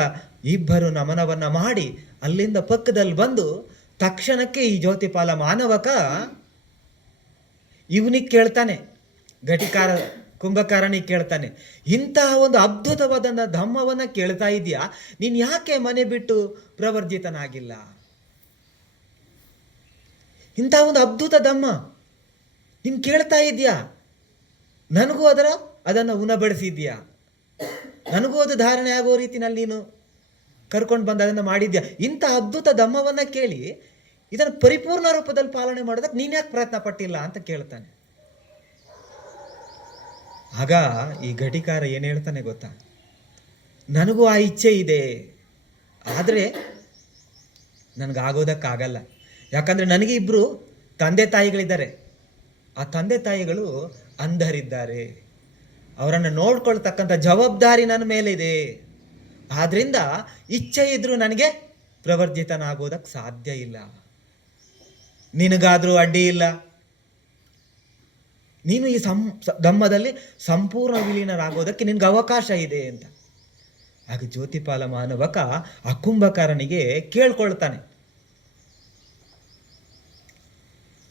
ಇಬ್ಬರು ನಮನವನ್ನು ಮಾಡಿ ಅಲ್ಲಿಂದ ಪಕ್ಕದಲ್ಲಿ ಬಂದು ತಕ್ಷಣಕ್ಕೆ ಈ ಜ್ಯೋತಿಪಾಲ ಮಾನವಕ ಇವನಿಗೆ ಕೇಳ್ತಾನೆ, ಕುಂಭಕಾರನಿಗೆ ಕೇಳ್ತಾನೆ, ಇಂತಹ ಒಂದು ಅದ್ಭುತವಾದ ಧಮ್ಮವನ್ನು ಕೇಳ್ತಾ ಇದೆಯಾ, ನೀನು ಯಾಕೆ ಮನೆ ಬಿಟ್ಟು ಪ್ರವರ್ಜಿತನಾಗಿಲ್ಲ? ಇಂಥ ಒಂದು ಅದ್ಭುತ ಧಮ್ಮ ನೀನು ಕೇಳ್ತಾ ಇದೆಯಾ, ನನಗೂ ಅದನ್ನು ಉಣಬಡಿಸಿದ್ಯಾ, ನನಗೂ ಅದು ಧಾರಣೆ ಆಗೋ ರೀತಿನಲ್ಲಿ ನೀನು ಕರ್ಕೊಂಡು ಬಂದು ಅದನ್ನು ಮಾಡಿದ್ಯಾ. ಇಂಥ ಅದ್ಭುತ ಧಮ್ಮವನ್ನು ಕೇಳಿ ಇದನ್ನು ಪರಿಪೂರ್ಣ ರೂಪದಲ್ಲಿ ಪಾಲನೆ ಮಾಡೋದಕ್ಕೆ ನೀನ್ ಯಾಕೆ ಪ್ರಯತ್ನ ಪಟ್ಟಿಲ್ಲ ಅಂತ ಕೇಳ್ತಾನೆ. ಆಗ ಈ ಘಟಿಕಾರ ಏನ್ ಹೇಳ್ತಾನೆ ಗೊತ್ತಾ, ನನಗೂ ಆ ಇಚ್ಛೆ ಇದೆ, ಆದರೆ ನನಗಾಗೋದಕ್ಕಾಗಲ್ಲ. ಯಾಕಂದ್ರೆ ನನಗೆ ಇಬ್ರು ತಂದೆ ತಾಯಿಗಳಿದ್ದಾರೆ. ಆ ತಂದೆ ತಾಯಿಗಳು ಅಂಧರಿದ್ದಾರೆ, ಅವರನ್ನು ನೋಡ್ಕೊಳ್ತಕ್ಕಂಥ ಜವಾಬ್ದಾರಿ ನನ್ನ ಮೇಲಿದೆ. ಆದ್ರಿಂದ ಇಚ್ಛೆ ಇದ್ರೂ ನನಗೆ ಪ್ರವರ್ಜಿತನಾಗೋದಕ್ಕೆ ಸಾಧ್ಯ ಇಲ್ಲ. ನಿನಗಾದ್ರೂ ಅಡ್ಡಿ ಇಲ್ಲ, ನೀನು ಈ ಧಮ್ಮದಲ್ಲಿ ಸಂಪೂರ್ಣ ವಿಲೀನರಾಗೋದಕ್ಕೆ ನಿನ್ಗೆ ಅವಕಾಶ ಇದೆ ಅಂತ. ಆಗ ಜ್ಯೋತಿಪಾಲ ಮಾನವಕ ಆ ಕುಂಭಕಾರನಿಗೆ ಕೇಳ್ಕೊಳ್ತಾನೆ,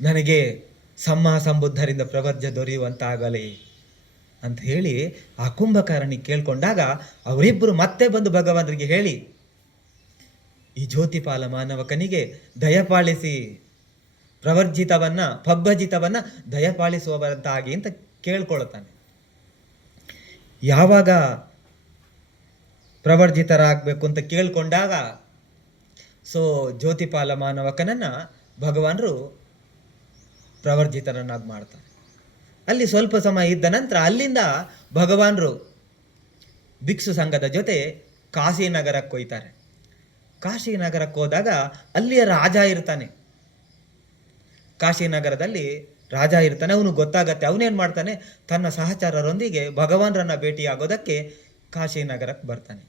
ನನಗೆ ಸಂಬುದ್ಧರಿಂದ ಪ್ರವರ್ಜ ದೊರೆಯುವಂತಾಗಲಿ ಅಂತ ಹೇಳಿ ಆ ಕುಂಭಕಾರನಿಗೆ ಕೇಳ್ಕೊಂಡಾಗ ಅವರಿಬ್ಬರು ಮತ್ತೆ ಬಂದು ಭಗವಾನರಿಗೆ ಹೇಳಿ, ಈ ಜ್ಯೋತಿಪಾಲ ಮಾನವಕನಿಗೆ ದಯಪಾಲಿಸಿ, ಪ್ರವರ್ಜಿತವನ್ನ ಪಬ್ಬಜಿತವನ್ನ ದಯಪಾಲಿಸುವವರಂತಾಗಿ ಅಂತ ಕೇಳ್ಕೊಳ್ತಾನೆ. ಯಾವಾಗ ಪ್ರವರ್ಜಿತರಾಗಬೇಕು ಅಂತ ಕೇಳ್ಕೊಂಡಾಗ ಜ್ಯೋತಿಪಾಲ ಮಾನವಕನನ್ನ ಭಗವಾನರು ಪ್ರವರ್ಜಿತರನ್ನಾಗಿ ಮಾಡ್ತಾರೆ. ಅಲ್ಲಿ ಸ್ವಲ್ಪ ಸಮಯ ಇದ್ದ ನಂತರ ಅಲ್ಲಿಂದ ಭಗವಾನರು ಭಿಕ್ಷು ಸಂಘದ ಜೊತೆ ಕಾಶಿನಗರಕ್ಕೆ ಹೋಯ್ತಾರೆ. ಕಾಶಿನಗರಕ್ಕೆ ಹೋದಾಗ ಅಲ್ಲಿಯ ರಾಜ ಇರ್ತಾನೆ. ಕಾಶಿನಗರದಲ್ಲಿ ರಾಜ ಇರ್ತಾನೆ. ಅವನು ಗೊತ್ತಾಗತ್ತೆ. ಅವನೇನು ಮಾಡ್ತಾನೆ, ತನ್ನ ಸಹಚರರೊಂದಿಗೆ ಭಗವಾನರನ್ನ ಭೇಟಿಯಾಗೋದಕ್ಕೆ ಕಾಶಿನಗರಕ್ಕೆ ಬರ್ತಾನೆ.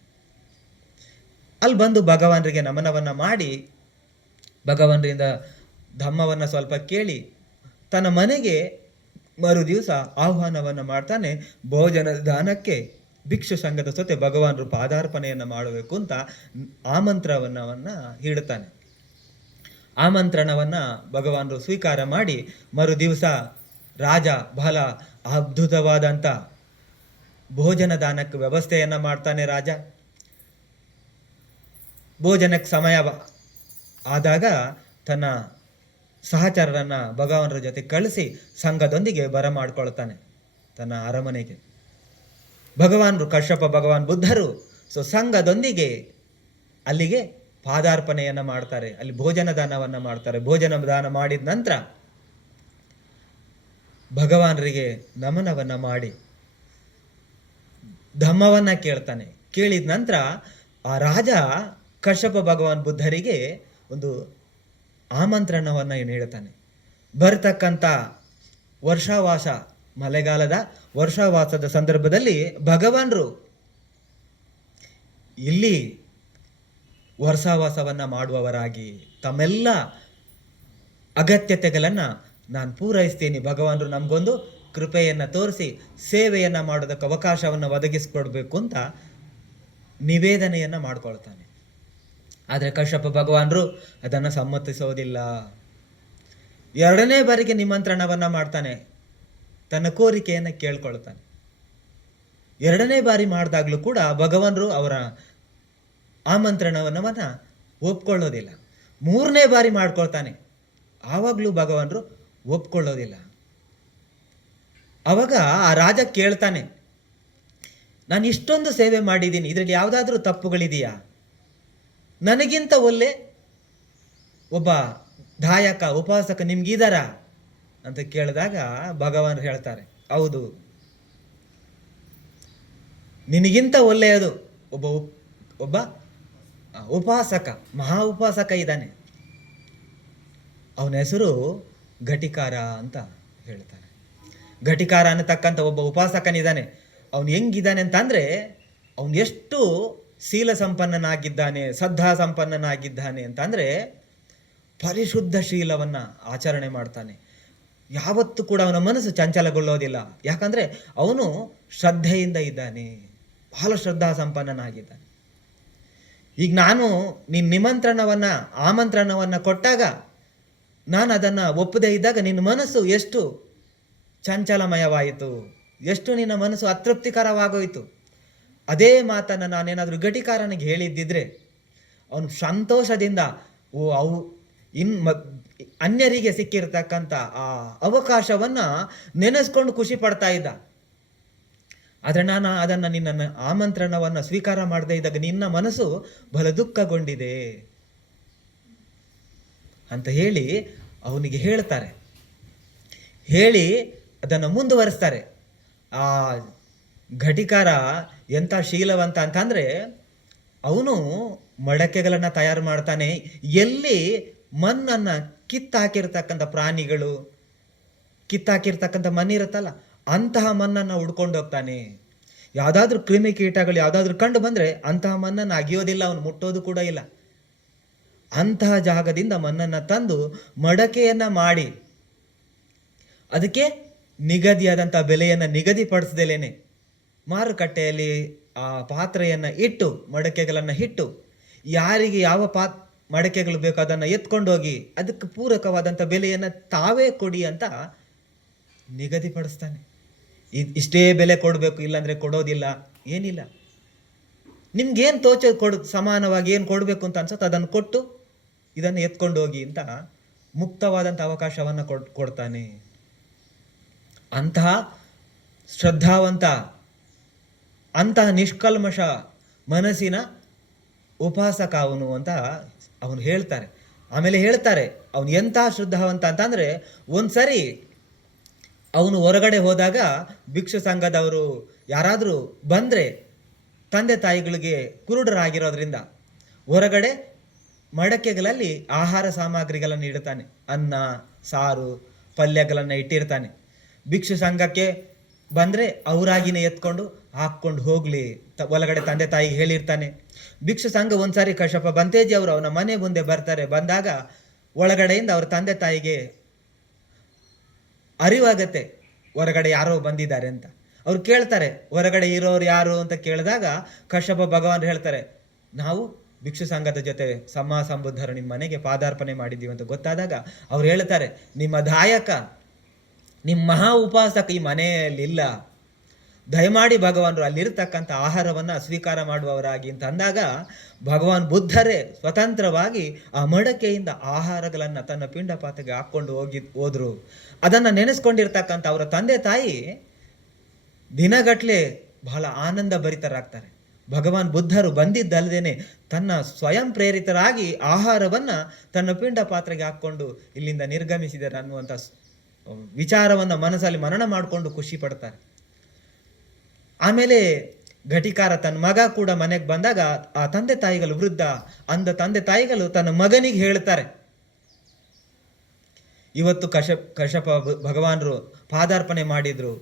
ಅಲ್ಲಿ ಬಂದು ಭಗವಾನರಿಗೆ ನಮನವನ್ನ ಮಾಡಿ ಭಗವಾನರಿಂದ ಧಮ್ಮವನ್ನ ಸ್ವಲ್ಪ ಕೇಳಿ ತನ್ನ ಮನೆಗೆ ಮರು ದಿವಸ ಆಹ್ವಾನವನ್ನು ಮಾಡ್ತಾನೆ. ಭೋಜನದ ದಾನಕ್ಕೆ ಭಿಕ್ಷು ಸಂಘದ ಜೊತೆ ಭಗವಾನರು ಪಾದಾರ್ಪಣೆಯನ್ನು ಮಾಡಬೇಕು ಅಂತ ಆಮಂತ್ರಣವನ್ನ ಇಡ್ತಾನೆ. ಆಮಂತ್ರಣವನ್ನ ಭಗವಾನರು ಸ್ವೀಕಾರ ಮಾಡಿ ಮರು ದಿವಸ ರಾಜ ಬಹಳ ಅದ್ಭುತವಾದಂಥ ಭೋಜನ ದಾನಕ್ಕೆ ವ್ಯವಸ್ಥೆಯನ್ನ ಮಾಡ್ತಾನೆ. ರಾಜ ಭೋಜನಕ್ಕೆ ಸಮಯ ಆದಾಗ ತನ್ನ ಸಹಚರರನ್ನ ಭಗವಾನರ ಜೊತೆ ಕಳಿಸಿ ಸಂಘದೊಂದಿಗೆ ಬರಮಾಡ್ಕೊಳ್ತಾನೆ ತನ್ನ ಅರಮನೆಗೆ. ಭಗವಾನರು ಕಶ್ಯಪ ಭಗವಾನ್ ಬುದ್ಧರು ಸಂಘದೊಂದಿಗೆ ಅಲ್ಲಿಗೆ ಪಾದಾರ್ಪಣೆಯನ್ನ ಮಾಡ್ತಾರೆ. ಅಲ್ಲಿ ಭೋಜನ ದಾನವನ್ನ ಮಾಡ್ತಾರೆ. ಭೋಜನ ದಾನ ಮಾಡಿದ ನಂತರ ಭಗವಾನರಿಗೆ ನಮನವನ್ನ ಮಾಡಿ ಧಮ್ಮವನ್ನ ಕೇಳ್ತಾನೆ. ಕೇಳಿದ ನಂತರ ಆ ರಾಜ ಕಶ್ಯಪ ಭಗವಾನ್ ಬುದ್ಧರಿಗೆ ಒಂದು ಆಮಂತ್ರಣವನ್ನ ಏನು ಹೇಳ್ತಾನೆ. ಬರ್ತಕ್ಕಂಥ ವರ್ಷಾವಾಸ, ಮಳೆಗಾಲದ ವರ್ಷಾವಾಸದ ಸಂದರ್ಭದಲ್ಲಿ ಭಗವಾನರು ಇಲ್ಲಿ ವರ್ಷಾವಾಸವನ್ನ ಮಾಡುವವರಾಗಿ ತಮ್ಮೆಲ್ಲ ಅಗತ್ಯತೆಗಳನ್ನು ನಾನು ಪೂರೈಸ್ತೀನಿ. ಭಗವಾನರು ನಮಗೊಂದು ಕೃಪೆಯನ್ನು ತೋರಿಸಿ ಸೇವೆಯನ್ನು ಮಾಡೋದಕ್ಕೆ ಅವಕಾಶವನ್ನು ಒದಗಿಸ್ಕೊಡ್ಬೇಕು ಅಂತ ನಿವೇದನೆಯನ್ನು ಮಾಡ್ಕೊಳ್ತಾನೆ. ಆದರೆ ಕಶ್ಯಪ ಭಗವಾನರು ಅದನ್ನು ಸಮ್ಮತಿಸೋದಿಲ್ಲ. ಎರಡನೇ ಬಾರಿಗೆ ನಿಮಂತ್ರಣವನ್ನ ಮಾಡ್ತಾನೆ. ತನ್ನ ಕೋರಿಕೆಯನ್ನು ಕೇಳ್ಕೊಳ್ತಾನೆ. ಎರಡನೇ ಬಾರಿ ಮಾಡಿದಾಗಲೂ ಕೂಡ ಭಗವಾನರು ಅವರ ಆಮಂತ್ರಣವನ್ನ ಒಪ್ಕೊಳ್ಳೋದಿಲ್ಲ. ಮೂರನೇ ಬಾರಿ ಮಾಡ್ಕೊಳ್ತಾನೆ. ಆವಾಗಲೂ ಭಗವಾನರು ಒಪ್ಕೊಳ್ಳೋದಿಲ್ಲ. ಅವಾಗ ಆ ರಾಜ ಕೇಳ್ತಾನೆ, ನಾನು ಇಷ್ಟೊಂದು ಸೇವೆ ಮಾಡಿದ್ದೀನಿ, ಇದರಲ್ಲಿ ಯಾವುದಾದ್ರೂ ತಪ್ಪುಗಳಿದೆಯಾ? ನನಗಿಂತ ಒಳ್ಳೆ ಒಬ್ಬ ದಾಯಕ ಉಪಾಸಕ ನಿಮ್ಗಿದಾರ ಅಂತ ಕೇಳಿದಾಗ ಭಗವಾನರು ಹೇಳ್ತಾರೆ, ಹೌದು, ನಿನಗಿಂತ ಒಳ್ಳೆಯದು ಒಬ್ಬ ಉಪಾಸಕ, ಮಹಾ ಉಪಾಸಕ ಇದ್ದಾನೆ. ಅವನ ಹೆಸರು ಘಟಿಕಾರ ಅಂತ ಹೇಳ್ತಾರೆ. ಘಟಿಕಾರ ಅನ್ನತಕ್ಕಂಥ ಒಬ್ಬ ಉಪಾಸಕನಿದ್ದಾನೆ. ಅವನು ಹೆಂಗಿದ್ದಾನೆ ಅಂತಂದ್ರೆ, ಅವನು ಎಷ್ಟು ಶೀಲ ಸಂಪನ್ನನಾಗಿದ್ದಾನೆ, ಶ್ರದ್ಧಾ ಸಂಪನ್ನನಾಗಿದ್ದಾನೆ ಅಂತಂದ್ರೆ ಪರಿಶುದ್ಧ ಶೀಲವನ್ನ ಆಚರಣೆ ಮಾಡ್ತಾನೆ. ಯಾವತ್ತೂ ಕೂಡ ಅವನ ಮನಸ್ಸು ಚಂಚಲಗೊಳ್ಳೋದಿಲ್ಲ. ಯಾಕಂದ್ರೆ ಅವನು ಶ್ರದ್ಧೆಯಿಂದ ಇದ್ದಾನೆ, ಬಹಳ ಶ್ರದ್ಧಾ ಸಂಪನ್ನನಾಗಿದ್ದಾನೆ. ಈಗ ನಾನು ನಿನ್ನ ಆಮಂತ್ರಣವನ್ನ ಕೊಟ್ಟಾಗ ನಾನು ಅದನ್ನ ಒಪ್ಪದೇ ಇದ್ದಾಗ ನಿನ್ನ ಮನಸ್ಸು ಎಷ್ಟು ಚಂಚಲಮಯವಾಯಿತು, ಎಷ್ಟು ನಿನ್ನ ಮನಸ್ಸು ಅತೃಪ್ತಿಕರವಾಗೋಯಿತು. ಅದೇ ಮಾತನ್ನು ನಾನೇನಾದರೂ ಘಟಿಕಾರನಿಗೆ ಹೇಳಿದ್ದಿದ್ರೆ ಅವನು ಸಂತೋಷದಿಂದ ಅನ್ಯರಿಗೆ ಸಿಕ್ಕಿರ್ತಕ್ಕಂಥ ಆ ಅವಕಾಶವನ್ನ ನೆನೆಸ್ಕೊಂಡು ಖುಷಿ ಪಡ್ತಾ ಇದ್ದ. ಆದರೆ ನಾನು ಅದನ್ನು ನಿನ್ನ ಆಮಂತ್ರಣವನ್ನು ಸ್ವೀಕಾರ ಮಾಡದೇ ಇದ್ದಾಗ ನಿನ್ನ ಮನಸ್ಸು ಬಹಳ ದುಃಖಗೊಂಡಿದೆ. ಅಂತ ಹೇಳಿ ಅವನಿಗೆ ಹೇಳ್ತಾರೆ. ಹೇಳಿ ಅದನ್ನು ಮುಂದುವರಿಸ್ತಾರೆ. ಆ ಘಟಿಕಾರ ಎಂಥ ಶೀಲವಂತ ಅಂತಂದರೆ, ಅವನು ಮಡಕೆಗಳನ್ನು ತಯಾರು ಮಾಡ್ತಾನೆ. ಎಲ್ಲಿ ಮಣ್ಣನ್ನು ಕಿತ್ತಾಕಿರ್ತಕ್ಕಂಥ ಪ್ರಾಣಿಗಳು, ಕಿತ್ತಾಕಿರ್ತಕ್ಕಂಥ ಮಣ್ಣಿರುತ್ತಲ್ಲ, ಅಂತಹ ಮಣ್ಣನ್ನು ಹುಡ್ಕೊಂಡು ಹೋಗ್ತಾನೆ. ಯಾವುದಾದ್ರೂ ಕ್ರಿಮಿಕೀಟಗಳು ಯಾವುದಾದ್ರೂ ಕಂಡು ಬಂದರೆ ಅಂತಹ ಮಣ್ಣನ್ನು ಅಗಿಯೋದಿಲ್ಲ, ಅವನು ಮುಟ್ಟೋದು ಕೂಡ ಇಲ್ಲ. ಅಂತಹ ಜಾಗದಿಂದ ಮಣ್ಣನ್ನು ತಂದು ಮಡಕೆಯನ್ನು ಮಾಡಿ ಅದಕ್ಕೆ ನಿಗದಿಯಾದಂಥ ಬೆಲೆಯನ್ನು ನಿಗದಿಪಡಿಸ್ದೇಲೇನೆ ಮಾರುಕಟ್ಟೆಯಲ್ಲಿ ಆ ಪಾತ್ರೆಯನ್ನು ಇಟ್ಟು, ಮಡಕೆಗಳನ್ನು ಇಟ್ಟು, ಯಾರಿಗೆ ಯಾವ ಮಡಕೆಗಳು ಬೇಕೋ ಅದನ್ನು ಎತ್ಕೊಂಡೋಗಿ ಅದಕ್ಕೆ ಪೂರಕವಾದಂಥ ಬೆಲೆಯನ್ನು ತಾವೇ ಕೊಡಿ ಅಂತ ನಿಗದಿಪಡಿಸ್ತಾನೆ. ಇಷ್ಟೇ ಬೆಲೆ ಕೊಡಬೇಕು, ಇಲ್ಲಾಂದರೆ ಕೊಡೋದಿಲ್ಲ, ಏನಿಲ್ಲ. ನಿಮ್ಗೇನು ಸಮಾನವಾಗಿ ಏನು ಕೊಡಬೇಕು ಅಂತ ಅನ್ಸುತ್ತೆ ಅದನ್ನು ಕೊಟ್ಟು ಇದನ್ನು ಎತ್ಕೊಂಡು ಹೋಗಿ ಅಂತ ಮುಕ್ತವಾದಂಥ ಅವಕಾಶವನ್ನು ಕೊಡ್ತಾನೆ. ಅಂತಹ ಶ್ರದ್ಧಾವಂತ, ಅಂತಹ ನಿಷ್ಕಲ್ಮಶ ಮನಸ್ಸಿನ ಉಪಾಸಕ ಅವನು ಅಂತ ಅವನು ಹೇಳ್ತಾರೆ. ಆಮೇಲೆ ಹೇಳ್ತಾರೆ, ಅವನು ಎಂಥ ಶ್ರದ್ಧಾವಂತ ಅಂತಂದರೆ, ಒಂದ್ಸರಿ ಅವನು ಹೊರಗಡೆ ಹೋದಾಗ ಭಿಕ್ಷು ಸಂಘದವರು ಯಾರಾದರೂ ಬಂದರೆ, ತಂದೆ ತಾಯಿಗಳಿಗೆ ಕುರುಡರಾಗಿರೋದ್ರಿಂದ ಹೊರಗಡೆ ಮಡಕೆಗಳಲ್ಲಿ ಆಹಾರ ಸಾಮಗ್ರಿಗಳನ್ನು ಇಡ್ತಾನೆ. ಅನ್ನ, ಸಾರು, ಪಲ್ಯಗಳನ್ನು ಇಟ್ಟಿರ್ತಾನೆ. ಭಿಕ್ಷು ಸಂಘಕ್ಕೆ ಬಂದರೆ ಅವರಾಗಿನೇ ಎತ್ಕೊಂಡು ಹಾಕ್ಕೊಂಡು ಹೋಗಲಿ ಒಳಗಡೆ ತಂದೆ ತಾಯಿಗೆ ಹೇಳಿರ್ತಾನೆ. ಭಿಕ್ಷು ಸಂಘ ಒಂದ್ಸಾರಿ ಕಶ್ಯಪ ಬಂತೇಜಿ ಅವರು ಅವನ ಮನೆ ಮುಂದೆ ಬರ್ತಾರೆ. ಬಂದಾಗ ಒಳಗಡೆಯಿಂದ ಅವ್ರ ತಂದೆ ತಾಯಿಗೆ ಅರಿವಾಗತ್ತೆ ಹೊರಗಡೆ ಯಾರೋ ಬಂದಿದ್ದಾರೆ ಅಂತ. ಅವ್ರು ಕೇಳ್ತಾರೆ, ಹೊರಗಡೆ ಇರೋರು ಯಾರು ಅಂತ ಕೇಳಿದಾಗ ಕಶ್ಯಪ ಭಗವಾನ್ ಹೇಳ್ತಾರೆ, ನಾವು ಭಿಕ್ಷು ಸಂಘದ ಜೊತೆ ಸಂಬುದ್ಧರು ನಿಮ್ಮ ಮನೆಗೆ ಪಾದಾರ್ಪಣೆ ಮಾಡಿದ್ದೀವಿ ಅಂತ ಗೊತ್ತಾದಾಗ ಅವ್ರು ಹೇಳ್ತಾರೆ, ನಿಮ್ಮ ದಾಯಕ, ನಿಮ್ಮ ಮಹಾ ಉಪಾಸಕ ಈ ಮನೆಯಲ್ಲಿಲ್ಲ, ದಯಮಾಡಿ ಭಗವಾನರು ಅಲ್ಲಿರ್ತಕ್ಕಂಥ ಆಹಾರವನ್ನು ಸ್ವೀಕಾರ ಮಾಡುವವರಾಗಿ ಅಂತ ಅಂದಾಗ ಭಗವಾನ್ ಬುದ್ಧರೇ ಸ್ವತಂತ್ರವಾಗಿ ಆ ಮಡಕೆಯಿಂದ ಆಹಾರಗಳನ್ನು ತನ್ನ ಪಿಂಡಪಾತಗೆ ಹಾಕ್ಕೊಂಡು ಹೋದ್ರು. ಅದನ್ನು ನೆನೆಸ್ಕೊಂಡಿರ್ತಕ್ಕಂಥ ಅವರ ತಂದೆ ತಾಯಿ ದಿನಗಟ್ಲೆ ಬಹಳ ಆನಂದ ಭರಿತರಾಗ್ತಾರೆ. ಭಗವಾನ್ ಬುದ್ಧರು ಬಂದಿದ್ದಲ್ಲದೇನೆ ತನ್ನ ಸ್ವಯಂ ಪ್ರೇರಿತರಾಗಿ ಆಹಾರವನ್ನು ತನ್ನ ಪಿಂಡ ಪಾತ್ರೆಗೆ ಹಾಕ್ಕೊಂಡು ಇಲ್ಲಿಂದ ನಿರ್ಗಮಿಸಿದ್ದಾರೆ ಅನ್ನುವಂಥ ವಿಚಾರವನ್ನು ಮನಸ್ಸಲ್ಲಿ ಮನನ ಮಾಡಿಕೊಂಡು ಖುಷಿ ಪಡ್ತಾರೆ. ಆಮೇಲೆ ಘಟಿಕಾರ ತನ್ನ ಮಗ ಕೂಡ ಮನೆಗೆ ಬಂದಾಗ ಆ ತಂದೆ ತಾಯಿಗಳು ವೃದ್ಧ ಅಂದ ತಂದೆ ತಾಯಿಗಳು ತನ್ನ ಮಗನಿಗೆ ಹೇಳ್ತಾರೆ, ಇವತ್ತು ಕಶ್ಯಪ ಭಗವಾನರು ಪಾದಾರ್ಪಣೆ ಮಾಡಿದ್ರು,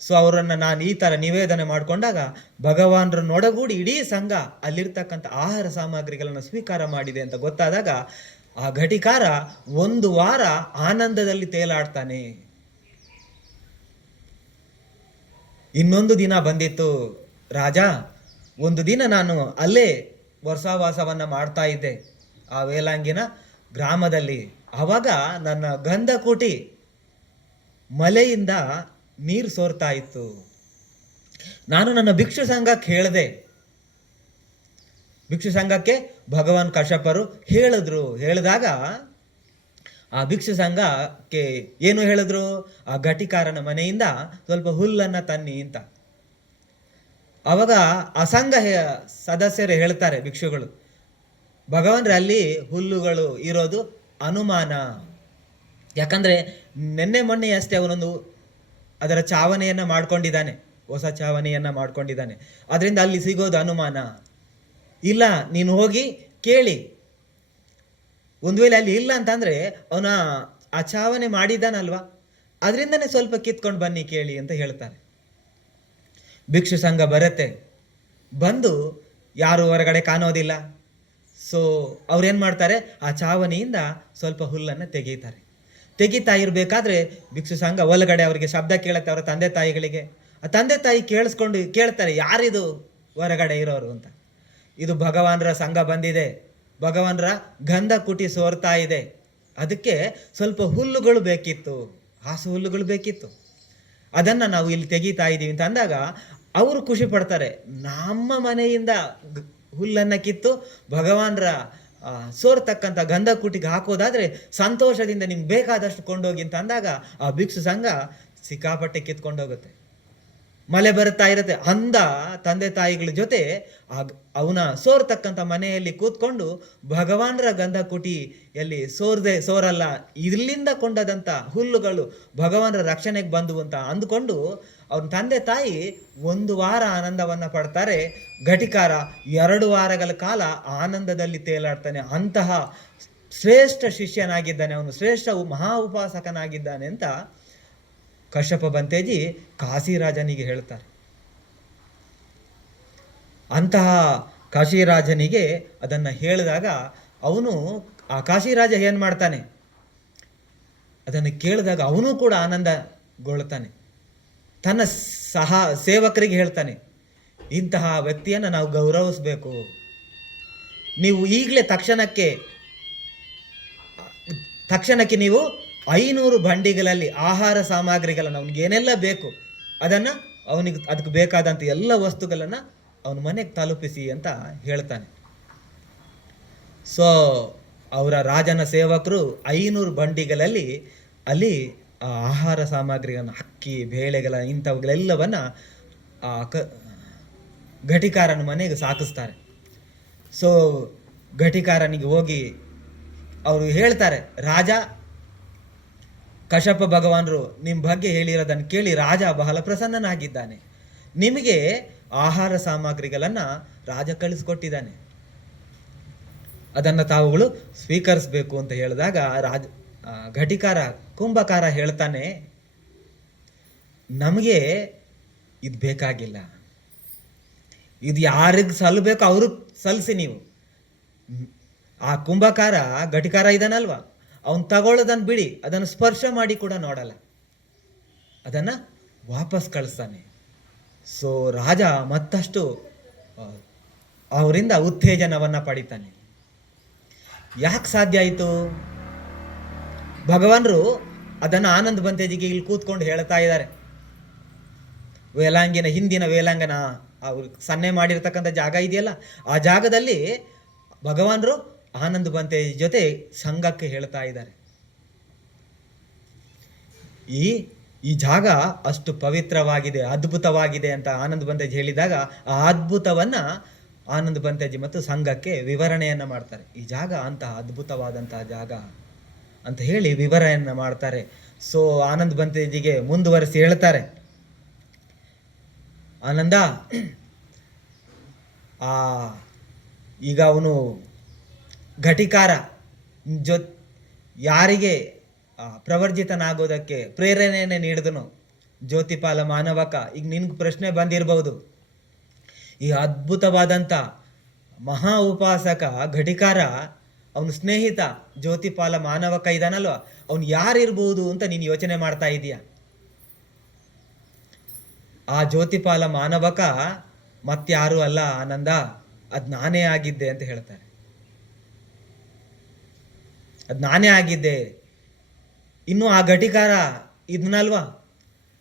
ಸೊ ಅವರನ್ನು ನಾನು ಈ ಥರ ನಿವೇದನೆ ಮಾಡಿಕೊಂಡಾಗ ಭಗವಾನರನ್ನೊಡಗೂಡಿ ಇಡೀ ಸಂಘ ಅಲ್ಲಿರ್ತಕ್ಕಂಥ ಆಹಾರ ಸಾಮಗ್ರಿಗಳನ್ನು ಸ್ವೀಕಾರ ಮಾಡಿದೆ ಅಂತ ಗೊತ್ತಾದಾಗ ಆ ಘಟಿಕಾರ 1 ವಾರ ಆನಂದದಲ್ಲಿ ತೇಲಾಡ್ತಾನೆ. ಇನ್ನೊಂದು ದಿನ ಬಂದಿತ್ತು, ರಾಜ, ಒಂದು ದಿನ ನಾನು ಅಲ್ಲೇ ವರ್ಷಾವಾಸವನ್ನು ಮಾಡ್ತಾ ಇದ್ದೆ ಆ ವೇಲಾಂಗಿನ ಗ್ರಾಮದಲ್ಲಿ. ಆವಾಗ ನನ್ನ ಗಂಧಕುಟಿ ಮಲೆಯಿಂದ ನೀರು ಸೋರ್ತಾ ಇತ್ತು. ನಾನು ನನ್ನ ಭಿಕ್ಷು ಸಂಘಕ್ಕೆ ಹೇಳಿದೆ. ಭಿಕ್ಷು ಸಂಘಕ್ಕೆ ಭಗವಾನ್ ಕಶ್ಯಪರು ಹೇಳಿದಾಗ ಆ ಭಿಕ್ಷು ಸಂಘಕ್ಕೆ ಏನು ಹೇಳಿದ್ರು, ಆ ಘಟಿಕಾರನ ಮನೆಯಿಂದ ಸ್ವಲ್ಪ ಹುಲ್ಲನ್ನು ತನ್ನಿ ಅಂತ. ಅವಾಗ ಆ ಸಂಘ ಸದಸ್ಯರು ಹೇಳ್ತಾರೆ, ಭಿಕ್ಷುಗಳು, ಭಗವಾನ್ರೆ ಅಲ್ಲಿ ಹುಲ್ಲುಗಳು ಇರೋದು ಅನುಮಾನ. ಯಾಕಂದರೆ ನೆನ್ನೆ ಮೊನ್ನೆ ಅಷ್ಟೇ ಅವನೊಂದು ಅದರ ಚಾವಣೆಯನ್ನು ಮಾಡ್ಕೊಂಡಿದ್ದಾನೆ, ಹೊಸ ಚಾವಣೆಯನ್ನು ಮಾಡ್ಕೊಂಡಿದ್ದಾನೆ. ಅದರಿಂದ ಅಲ್ಲಿ ಸಿಗೋದು ಅನುಮಾನ. ಇಲ್ಲ, ನೀನು ಹೋಗಿ ಕೇಳಿ, ಒಂದು ವೇಳೆ ಅಲ್ಲಿ ಇಲ್ಲ ಅಂತಂದರೆ ಅವನ ಆ ಚಾವಣೆ ಮಾಡಿದ್ದಾನಲ್ವಾ ಅದರಿಂದನೇ ಸ್ವಲ್ಪ ಕಿತ್ಕೊಂಡು ಬನ್ನಿ ಕೇಳಿ ಅಂತ ಹೇಳ್ತಾರೆ. ಭಿಕ್ಷು ಸಂಘ ಬರುತ್ತೆ. ಬಂದು ಯಾರು ಹೊರಗಡೆ ಕಾಣೋದಿಲ್ಲ. ಸೊ ಅವ್ರೇನು ಮಾಡ್ತಾರೆ, ಆ ಚಾವಣಿಯಿಂದ ಸ್ವಲ್ಪ ಹುಲ್ಲನ್ನು ತೆಗೀತಾ ಇರಬೇಕಾದ್ರೆ ಭಿಕ್ಷು ಸಂಘ ಒಳಗಡೆ ಅವರಿಗೆ ಶಬ್ದ ಕೇಳುತ್ತೆ, ಅವರ ತಂದೆ ತಾಯಿಗಳಿಗೆ. ಆ ತಂದೆ ತಾಯಿ ಕೇಳ್ತಾರೆ, ಯಾರಿದು ಹೊರಗಡೆ ಇರೋರು ಅಂತ. ಇದು ಭಗವಾನರ ಸಂಘ ಬಂದಿದೆ, ಭಗವಾನರ ಗಂಧ ಕುಟಿ ಸೋರ್ತಾ ಇದೆ, ಅದಕ್ಕೆ ಸ್ವಲ್ಪ ಹುಲ್ಲುಗಳು ಬೇಕಿತ್ತು, ಹಾಸು ಹುಲ್ಲುಗಳು ಬೇಕಿತ್ತು, ಅದನ್ನು ನಾವು ಇಲ್ಲಿ ತೆಗೀತಾ ಇದ್ದೀವಿ ಅಂತ ಅಂದಾಗ ಅವರು ಖುಷಿ ಪಡ್ತಾರೆ. ನಮ್ಮ ಮನೆಯಿಂದ ಹುಲ್ಲನ್ನು ಕಿತ್ತು ಭಗವಾನರ ಸೋರ್ತಕ್ಕಂಥ ಗಂಧ ಕುಟಿಗೆ ಹಾಕೋದಾದರೆ ಸಂತೋಷದಿಂದ ನಿಮ್ಗೆ ಬೇಕಾದಷ್ಟು ಕೊಂಡೋಗಿ ಅಂತ ಅಂದಾಗ ಆ ಭಿಕ್ಷು ಸಂಘ ಸಿಕ್ಕಾಪಟ್ಟೆ ಕಿತ್ಕೊಂಡೋಗುತ್ತೆ. ಮಳೆ ಬರ್ತಾ ಇರುತ್ತೆ. ಅಂದ ತಂದೆ ತಾಯಿಗಳ ಜೊತೆ ಅವನ ಸೋರ್ತಕ್ಕಂಥ ಮನೆಯಲ್ಲಿ ಕೂತ್ಕೊಂಡು ಭಗವಾನರ ಗಂಧ ಕುಟಿಯಲ್ಲಿ ಸೋರಲ್ಲ, ಇಲ್ಲಿಂದ ಕೊಂಡದಂಥ ಹುಲ್ಲುಗಳು ಭಗವಾನರ ರಕ್ಷಣೆಗೆ ಬಂದು ಅಂತ ಅಂದುಕೊಂಡು ಅವನ ತಂದೆ ತಾಯಿ 1 ವಾರ ಆನಂದವನ್ನ ಪಡ್ತಾರೆ. ಘಟಿಕಾರ 2 ವಾರಗಳ ಕಾಲ ಆನಂದದಲ್ಲಿ ತೇಲಾಡ್ತಾನೆ. ಅಂತಹ ಶ್ರೇಷ್ಠ ಶಿಷ್ಯನಾಗಿದ್ದಾನೆ, ಅವನು ಶ್ರೇಷ್ಠ ಮಹಾ ಉಪಾಸಕನಾಗಿದ್ದಾನೆ ಅಂತ ಕಶ್ಯಪ ಬಂತೇಜಿ ಕಾಶಿರಾಜನಿಗೆ ಹೇಳ್ತಾರೆ. ಅಂತಹ ಕಾಶಿರಾಜನಿಗೆ ಅದನ್ನು ಹೇಳಿದಾಗ ಅವನು, ಆ ಕಾಶಿರಾಜ ಏನು ಮಾಡ್ತಾನೆ, ಅದನ್ನು ಕೇಳಿದಾಗ ಅವನು ಕೂಡ ಆನಂದಗೊಳ್ತಾನೆ. ತನ್ನ ಸೇವಕರಿಗೆ ಹೇಳ್ತಾನೆ, ಇಂತಹ ವ್ಯಕ್ತಿಯನ್ನು ನಾವು ಗೌರವಿಸಬೇಕು. ನೀವು ಈಗಲೇ ತಕ್ಷಣಕ್ಕೆ ನೀವು 500 ಬಂಡಿಗಳಲ್ಲಿ ಆಹಾರ ಸಾಮಗ್ರಿಗಳನ್ನು, ಅವನಿಗೆ ಏನೆಲ್ಲ ಬೇಕು ಅದನ್ನು ಅದಕ್ಕೆ ಬೇಕಾದಂಥ ಎಲ್ಲ ವಸ್ತುಗಳನ್ನು ಅವನ ಮನೆಗೆ ತಲುಪಿಸಿ ಅಂತ ಹೇಳ್ತಾನೆ. ಸೊ ಅವರ ರಾಜನ ಸೇವಕರು 500 ಬಂಡಿಗಳಲ್ಲಿ ಅಲ್ಲಿ ಆಹಾರ ಸಾಮಗ್ರಿಗಳನ್ನು, ಅಕ್ಕಿ ಬೇಳೆಗಳ ಇಂಥವುಗಳೆಲ್ಲವನ್ನು ಘಟಿಕಾರನ ಮನೆಗೆ ಸಾಕಿಸ್ತಾರೆ. ಸೊ ಘಟಿಕಾರನಿಗೆ ಹೋಗಿ ಅವರು ಹೇಳ್ತಾರೆ, ರಾಜ ಕಶ್ಯಪ ಭಗವಾನರು ನಿಮ್ಮ ಬಗ್ಗೆ ಹೇಳಿರೋದನ್ನು ಕೇಳಿ ರಾಜ ಬಹಳ ಪ್ರಸನ್ನನಾಗಿದ್ದಾನೆ, ನಿಮಗೆ ಆಹಾರ ಸಾಮಗ್ರಿಗಳನ್ನು ರಾಜ ಕಳಿಸ್ಕೊಟ್ಟಿದ್ದಾನೆ, ಅದನ್ನು ತಾವುಗಳು ಸ್ವೀಕರಿಸಬೇಕು ಅಂತ ಹೇಳಿದಾಗ ಕುಂಭಕಾರ ಹೇಳ್ತಾನೆ, ನಮಗೆ ಇದು ಬೇಕಾಗಿಲ್ಲ, ಇದು ಯಾರಿಗೆ ಸಲ್ಲಬೇಕು ಅವ್ರಿಗೆ ಸಲ್ಲಿಸಿ. ನೀವು ಆ ಕುಂಭಕಾರ ಘಟಿಕಾರ ಇದ್ದಾನಲ್ವ, ಅವನು ತಗೊಳ್ಳೋದನ್ನು ಬಿಡಿ, ಅದನ್ನು ಸ್ಪರ್ಶ ಮಾಡಿ ಕೂಡ ನೋಡಲ್ಲ, ಅದನ್ನು ವಾಪಸ್ ಕಳಿಸ್ತಾನೆ. ಸೊ ರಾಜ ಮತ್ತಷ್ಟು ಅವರಿಂದ ಉತ್ತೇಜನವನ್ನು ಪಡಿತಾನೆ. ಯಾಕೆ ಸಾಧ್ಯ ಆಯಿತು? ಭಗವಾನರು ಅದನ್ನು ಆನಂದ ಬಂತೇಜಿಗೆ ಇಲ್ಲಿ ಕೂತ್ಕೊಂಡು ಹೇಳ್ತಾ ಇದ್ದಾರೆ. ಹಿಂದಿನ ವೇಲಾಂಗನ ಅವ್ರು ಸನ್ನೆ ಮಾಡಿರ್ತಕ್ಕಂಥ ಜಾಗ ಇದೆಯಲ್ಲ, ಆ ಜಾಗದಲ್ಲಿ ಭಗವಾನರು ಆನಂದ ಬಂತೇಜಿ ಜೊತೆ ಸಂಘಕ್ಕೆ ಹೇಳ್ತಾ ಇದ್ದಾರೆ, ಈ ಜಾಗ ಅಷ್ಟು ಪವಿತ್ರವಾಗಿದೆ, ಅದ್ಭುತವಾಗಿದೆ ಅಂತ ಆನಂದ ಬಂತೇಜಿ ಹೇಳಿದಾಗ ಆ ಅದ್ಭುತವನ್ನ ಆನಂದ ಬಂತೇಜಿ ಮತ್ತು ಸಂಘಕ್ಕೆ ವಿವರಣೆಯನ್ನ ಮಾಡ್ತಾರೆ. ಈ ಜಾಗ ಅಂತಹ ಅದ್ಭುತವಾದಂತಹ ಜಾಗ ಅಂತ ಹೇಳಿ ವಿವರಣೆಯನ್ನ ಮಾಡ್ತಾರೆ. ಸೊ ಆನಂದ ಬಂತೇಜಿಗೆ ಮುಂದುವರಿಸಿ ಹೇಳ್ತಾರೆ, ಆನಂದ, ಈಗ ಅವನು ಘಟಿಕಾರ ಯಾರಿಗೆ ಪ್ರವರ್ಜಿತನಾಗೋದಕ್ಕೆ ಪ್ರೇರಣೆಯನ್ನೇ ನೀಡಿದನು, ಜ್ಯೋತಿಪಾಲ ಮಾನವಕ. ಈಗ ನಿನ್ಗೆ ಪ್ರಶ್ನೆ ಬಂದಿರಬಹುದು, ಈ ಅದ್ಭುತವಾದಂಥ ಮಹಾ ಉಪಾಸಕ ಘಟಿಕಾರ, ಅವನ ಸ್ನೇಹಿತ ಜ್ಯೋತಿಪಾಲ ಮಾನವಕ ಇದಾನಲ್ವ, ಅವನು ಯಾರಿರ್ಬೋದು ಅಂತ ನೀನು ಯೋಚನೆ ಮಾಡ್ತಾ ಇದೀಯ. ಆ ಜ್ಯೋತಿಪಾಲ ಮಾನವಕ ಮತ್ಯಾರೂ ಅಲ್ಲ ಆನಂದ, ಅದು ನಾನೇ ಆಗಿದ್ದೆ ಅಂತ ಹೇಳ್ತಾರೆ. ಅದು ನಾನೇ ಆಗಿದ್ದೆ. ಇನ್ನು ಆ ಘಟಿಕಾರ ಇದನ್ನಲ್ವಾ,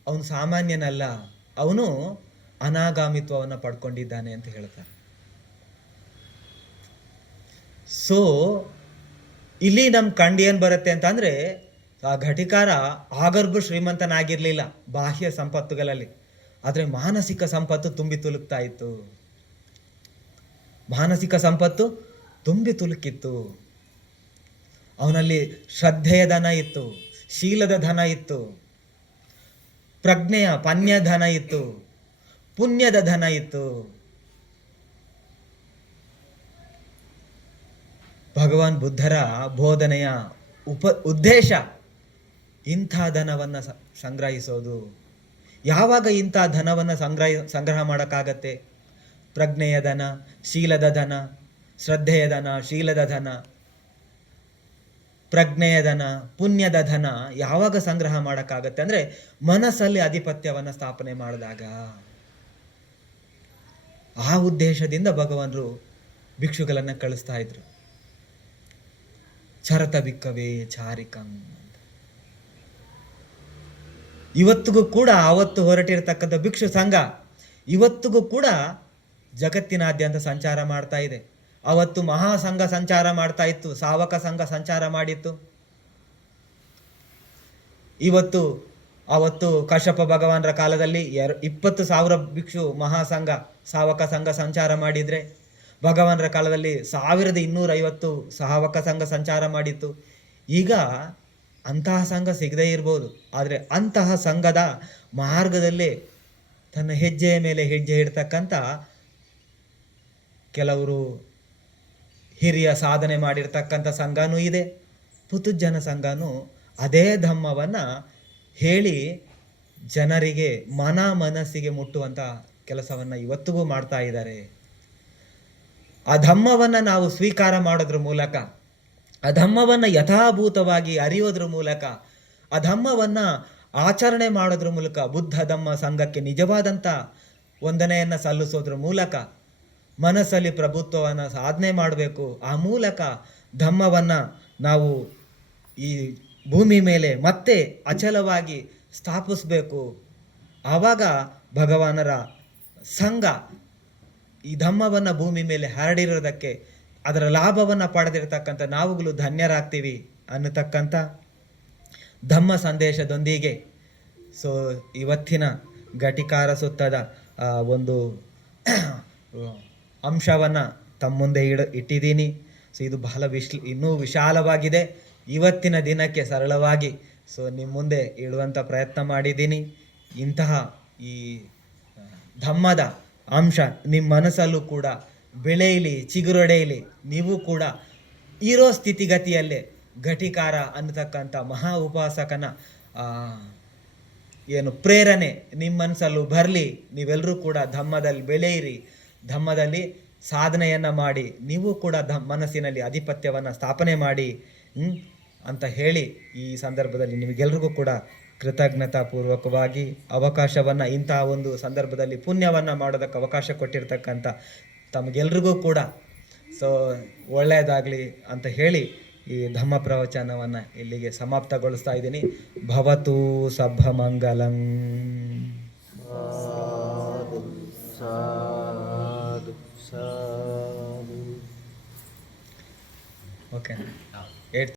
ಅವನು ಸಾಮಾನ್ಯನಲ್ಲ, ಅವನು ಅನಾಗಾಮಿತ್ವವನ್ನು ಪಡ್ಕೊಂಡಿದ್ದಾನೆ ಅಂತ ಹೇಳ್ತಾರೆ. ಸೊ ಇಲ್ಲಿ ನಮ್ಮ ಕಂಡು ಏನು ಬರುತ್ತೆ ಅಂತಂದರೆ, ಆ ಘಟಿಕಾರ ಆಗರ್ಭ ಶ್ರೀಮಂತನಾಗಿರಲಿಲ್ಲ ಬಾಹ್ಯ ಸಂಪತ್ತುಗಳಲ್ಲಿ, ಆದರೆ ಮಾನಸಿಕ ಸಂಪತ್ತು ತುಂಬಿ ತುಳುಕ್ತಾ ಇತ್ತು. ಮಾನಸಿಕ ಸಂಪತ್ತು ತುಂಬಿ ತುಳುಕಿತ್ತು. ಅವನಲ್ಲಿ ಶ್ರದ್ಧೆಯ ಧನ ಇತ್ತು, ಶೀಲದ ಧನ ಇತ್ತು, ಪನ್ಯ ಧನ ಇತ್ತು, ಪುಣ್ಯದ ಧನ ಇತ್ತು. ಭಗವಾನ್ ಬುದ್ಧರ ಬೋಧನೆಯ ಉದ್ದೇಶ ಇಂಥ ಧನವನ್ನು ಸಂಗ್ರಹಿಸೋದು. ಯಾವಾಗ ಇಂಥ ಧನವನ್ನು ಸಂಗ್ರಹ ಮಾಡೋಕ್ಕಾಗತ್ತೆ? ಪ್ರಜ್ಞೆಯ ಧನ, ಶೀಲದ ಧನ, ಶ್ರದ್ಧೆಯ ಧನ, ಶೀಲದ ಧನ, ಪ್ರಜ್ಞೆಯ ಧನ, ಪುಣ್ಯದ ಧನ ಯಾವಾಗ ಸಂಗ್ರಹ ಮಾಡೋಕ್ಕಾಗತ್ತೆ ಅಂದರೆ ಮನಸ್ಸಲ್ಲಿ ಆಧಿಪತ್ಯವನ್ನು ಸ್ಥಾಪನೆ ಮಾಡಿದಾಗ. ಆ ಉದ್ದೇಶದಿಂದ ಭಗವಾನರು ಭಿಕ್ಷುಗಳನ್ನು ಕಳಿಸ್ತಾ ಇದ್ರು. ಚರತ ಬಿಕ್ಕವೇ ಚಾರಿಕಂ. ಇವತ್ತಿಗೂ ಕೂಡ ಅವತ್ತು ಹೊರಟಿರ್ತಕ್ಕಂಥ ಭಿಕ್ಷು ಸಂಘ ಇವತ್ತಿಗೂ ಕೂಡ ಜಗತ್ತಿನಾದ್ಯಂತ ಸಂಚಾರ ಮಾಡ್ತಾ ಇದೆ. ಅವತ್ತು ಮಹಾಸಂಘ ಸಂಚಾರ ಮಾಡ್ತಾ ಇತ್ತು, ಸಾವಕ ಸಂಘ ಸಂಚಾರ ಮಾಡಿತ್ತು. ಇವತ್ತು ಅವತ್ತು ಕಶ್ಯಪ ಭಗವಾನರ ಕಾಲದಲ್ಲಿ 20,000 ಭಿಕ್ಷು ಮಹಾಸಂಘ ಸಾವಕ ಸಂಘ ಸಂಚಾರ ಮಾಡಿದರೆ, ಭಗವಾನರ ಕಾಲದಲ್ಲಿ 1250 ಸಾವಕ ಸಂಘ ಸಂಚಾರ ಮಾಡಿತ್ತು. ಈಗ ಅಂತಹ ಸಂಘ ಸಿಗದೇ ಇರ್ಬೋದು, ಆದರೆ ಅಂತಹ ಸಂಘದ ಮಾರ್ಗದಲ್ಲೇ ತನ್ನ ಹೆಜ್ಜೆಯ ಮೇಲೆ ಹೆಜ್ಜೆ ಇಡ್ತಕ್ಕಂಥ ಕೆಲವರು ಹಿರಿಯ ಸಾಧನೆ ಮಾಡಿರ್ತಕ್ಕಂಥ ಸಂಘನೂ ಇದೆ. ಪುತುಜನ ಸಂಘನೂ ಅದೇ ಧಮ್ಮವನ್ನು ಹೇಳಿ ಜನರಿಗೆ ಮನಸ್ಸಿಗೆ ಮುಟ್ಟುವಂಥ ಕೆಲಸವನ್ನು ಇವತ್ತಿಗೂ ಮಾಡ್ತಾ ಇದ್ದಾರೆ. ಆ ಧಮ್ಮವನ್ನು ನಾವು ಸ್ವೀಕಾರ ಮಾಡೋದ್ರ ಮೂಲಕ, ಆ ಧಮ್ಮವನ್ನು ಯಥಾಭೂತವಾಗಿ ಅರಿಯೋದ್ರ ಮೂಲಕ, ಆ ಧಮ್ಮವನ್ನು ಆಚರಣೆ ಮಾಡೋದ್ರ ಮೂಲಕ, ಬುದ್ಧ ಧಮ್ಮ ಸಂಘಕ್ಕೆ ನಿಜವಾದಂಥ ವಂದನೆಯನ್ನು ಸಲ್ಲಿಸೋದ್ರ ಮೂಲಕ ಮನಸ್ಸಲ್ಲಿ ಪ್ರಭುತ್ವವನ್ನು ಸಾಧನೆ ಮಾಡಬೇಕು. ಆ ಮೂಲಕ ಧಮ್ಮವನ್ನು ನಾವು ಈ ಭೂಮಿ ಮೇಲೆ ಮತ್ತೆ ಅಚಲವಾಗಿ ಸ್ಥಾಪಿಸಬೇಕು. ಆವಾಗ ಭಗವಾನರ ಸಂಘ ಈ ಧಮ್ಮವನ್ನು ಭೂಮಿ ಮೇಲೆ ಹರಡಿರೋದಕ್ಕೆ, ಅದರ ಲಾಭವನ್ನು ಪಡೆದಿರ್ತಕ್ಕಂಥ ನಾವುಗಳು ಧನ್ಯರಾಗ್ತೀವಿ ಅನ್ನತಕ್ಕಂಥ ಧಮ್ಮ ಸಂದೇಶದೊಂದಿಗೆ ಇವತ್ತಿನ ಘಟಿಕಾರ ಸುತ್ತದ ಒಂದು ಅಂಶವನ್ನು ತಮ್ಮ ಮುಂದೆ ಇಟ್ಟಿದ್ದೀನಿ. ಇದು ಬಹಳ ಇನ್ನೂ ವಿಶಾಲವಾಗಿದೆ. ಇವತ್ತಿನ ದಿನಕ್ಕೆ ಸರಳವಾಗಿ ನಿಮ್ಮ ಮುಂದೆ ಇಡುವಂಥ ಪ್ರಯತ್ನ ಮಾಡಿದ್ದೀನಿ. ಇಂತಹ ಈ ಧಮ್ಮದ ಅಂಶ ನಿಮ್ಮ ಮನಸ್ಸಲ್ಲೂ ಕೂಡ ಬೆಳೆಯಲಿ, ಚಿಗುರೊಡೆಯಲಿ. ನೀವು ಕೂಡ ಇರೋ ಸ್ಥಿತಿಗತಿಯಲ್ಲೇ ಘಟಿಕಾರ ಅನ್ನತಕ್ಕಂಥ ಮಹಾ ಉಪಾಸಕನ ಪ್ರೇರಣೆ ನಿಮ್ಮ ಮನಸ್ಸಲ್ಲೂ ಬರಲಿ. ನೀವೆಲ್ಲರೂ ಕೂಡ ಧಮ್ಮದಲ್ಲಿ ಬೆಳೆಯಿರಿ, ಧಮ್ಮದಲ್ಲಿ ಸಾಧನೆಯನ್ನು ಮಾಡಿ, ನೀವು ಕೂಡ ಮನಸ್ಸಿನಲ್ಲಿ ಅಧಿಪತ್ಯವನ್ನು ಸ್ಥಾಪನೆ ಮಾಡಿ ಅಂತ ಹೇಳಿ ಈ ಸಂದರ್ಭದಲ್ಲಿ ನಿಮಗೆಲ್ರಿಗೂ ಕೂಡ ಕೃತಜ್ಞತಾಪೂರ್ವಕವಾಗಿ ಅವಕಾಶವನ್ನು, ಇಂತಹ ಒಂದು ಸಂದರ್ಭದಲ್ಲಿ ಪುಣ್ಯವನ್ನು ಮಾಡೋದಕ್ಕೆ ಅವಕಾಶ ಕೊಟ್ಟಿರ್ತಕ್ಕಂಥ ತಮಗೆಲ್ರಿಗೂ ಕೂಡ ಒಳ್ಳೆಯದಾಗಲಿ ಅಂತ ಹೇಳಿ ಈ ಧಮ್ಮ ಪ್ರವಚನವನ್ನು ಇಲ್ಲಿಗೆ ಸಮಾಪ್ತಗೊಳಿಸ್ತಾ ಇದ್ದೀನಿ. ಭವತು ಸಭಮಂಗಲಂ. ಓಕೆ.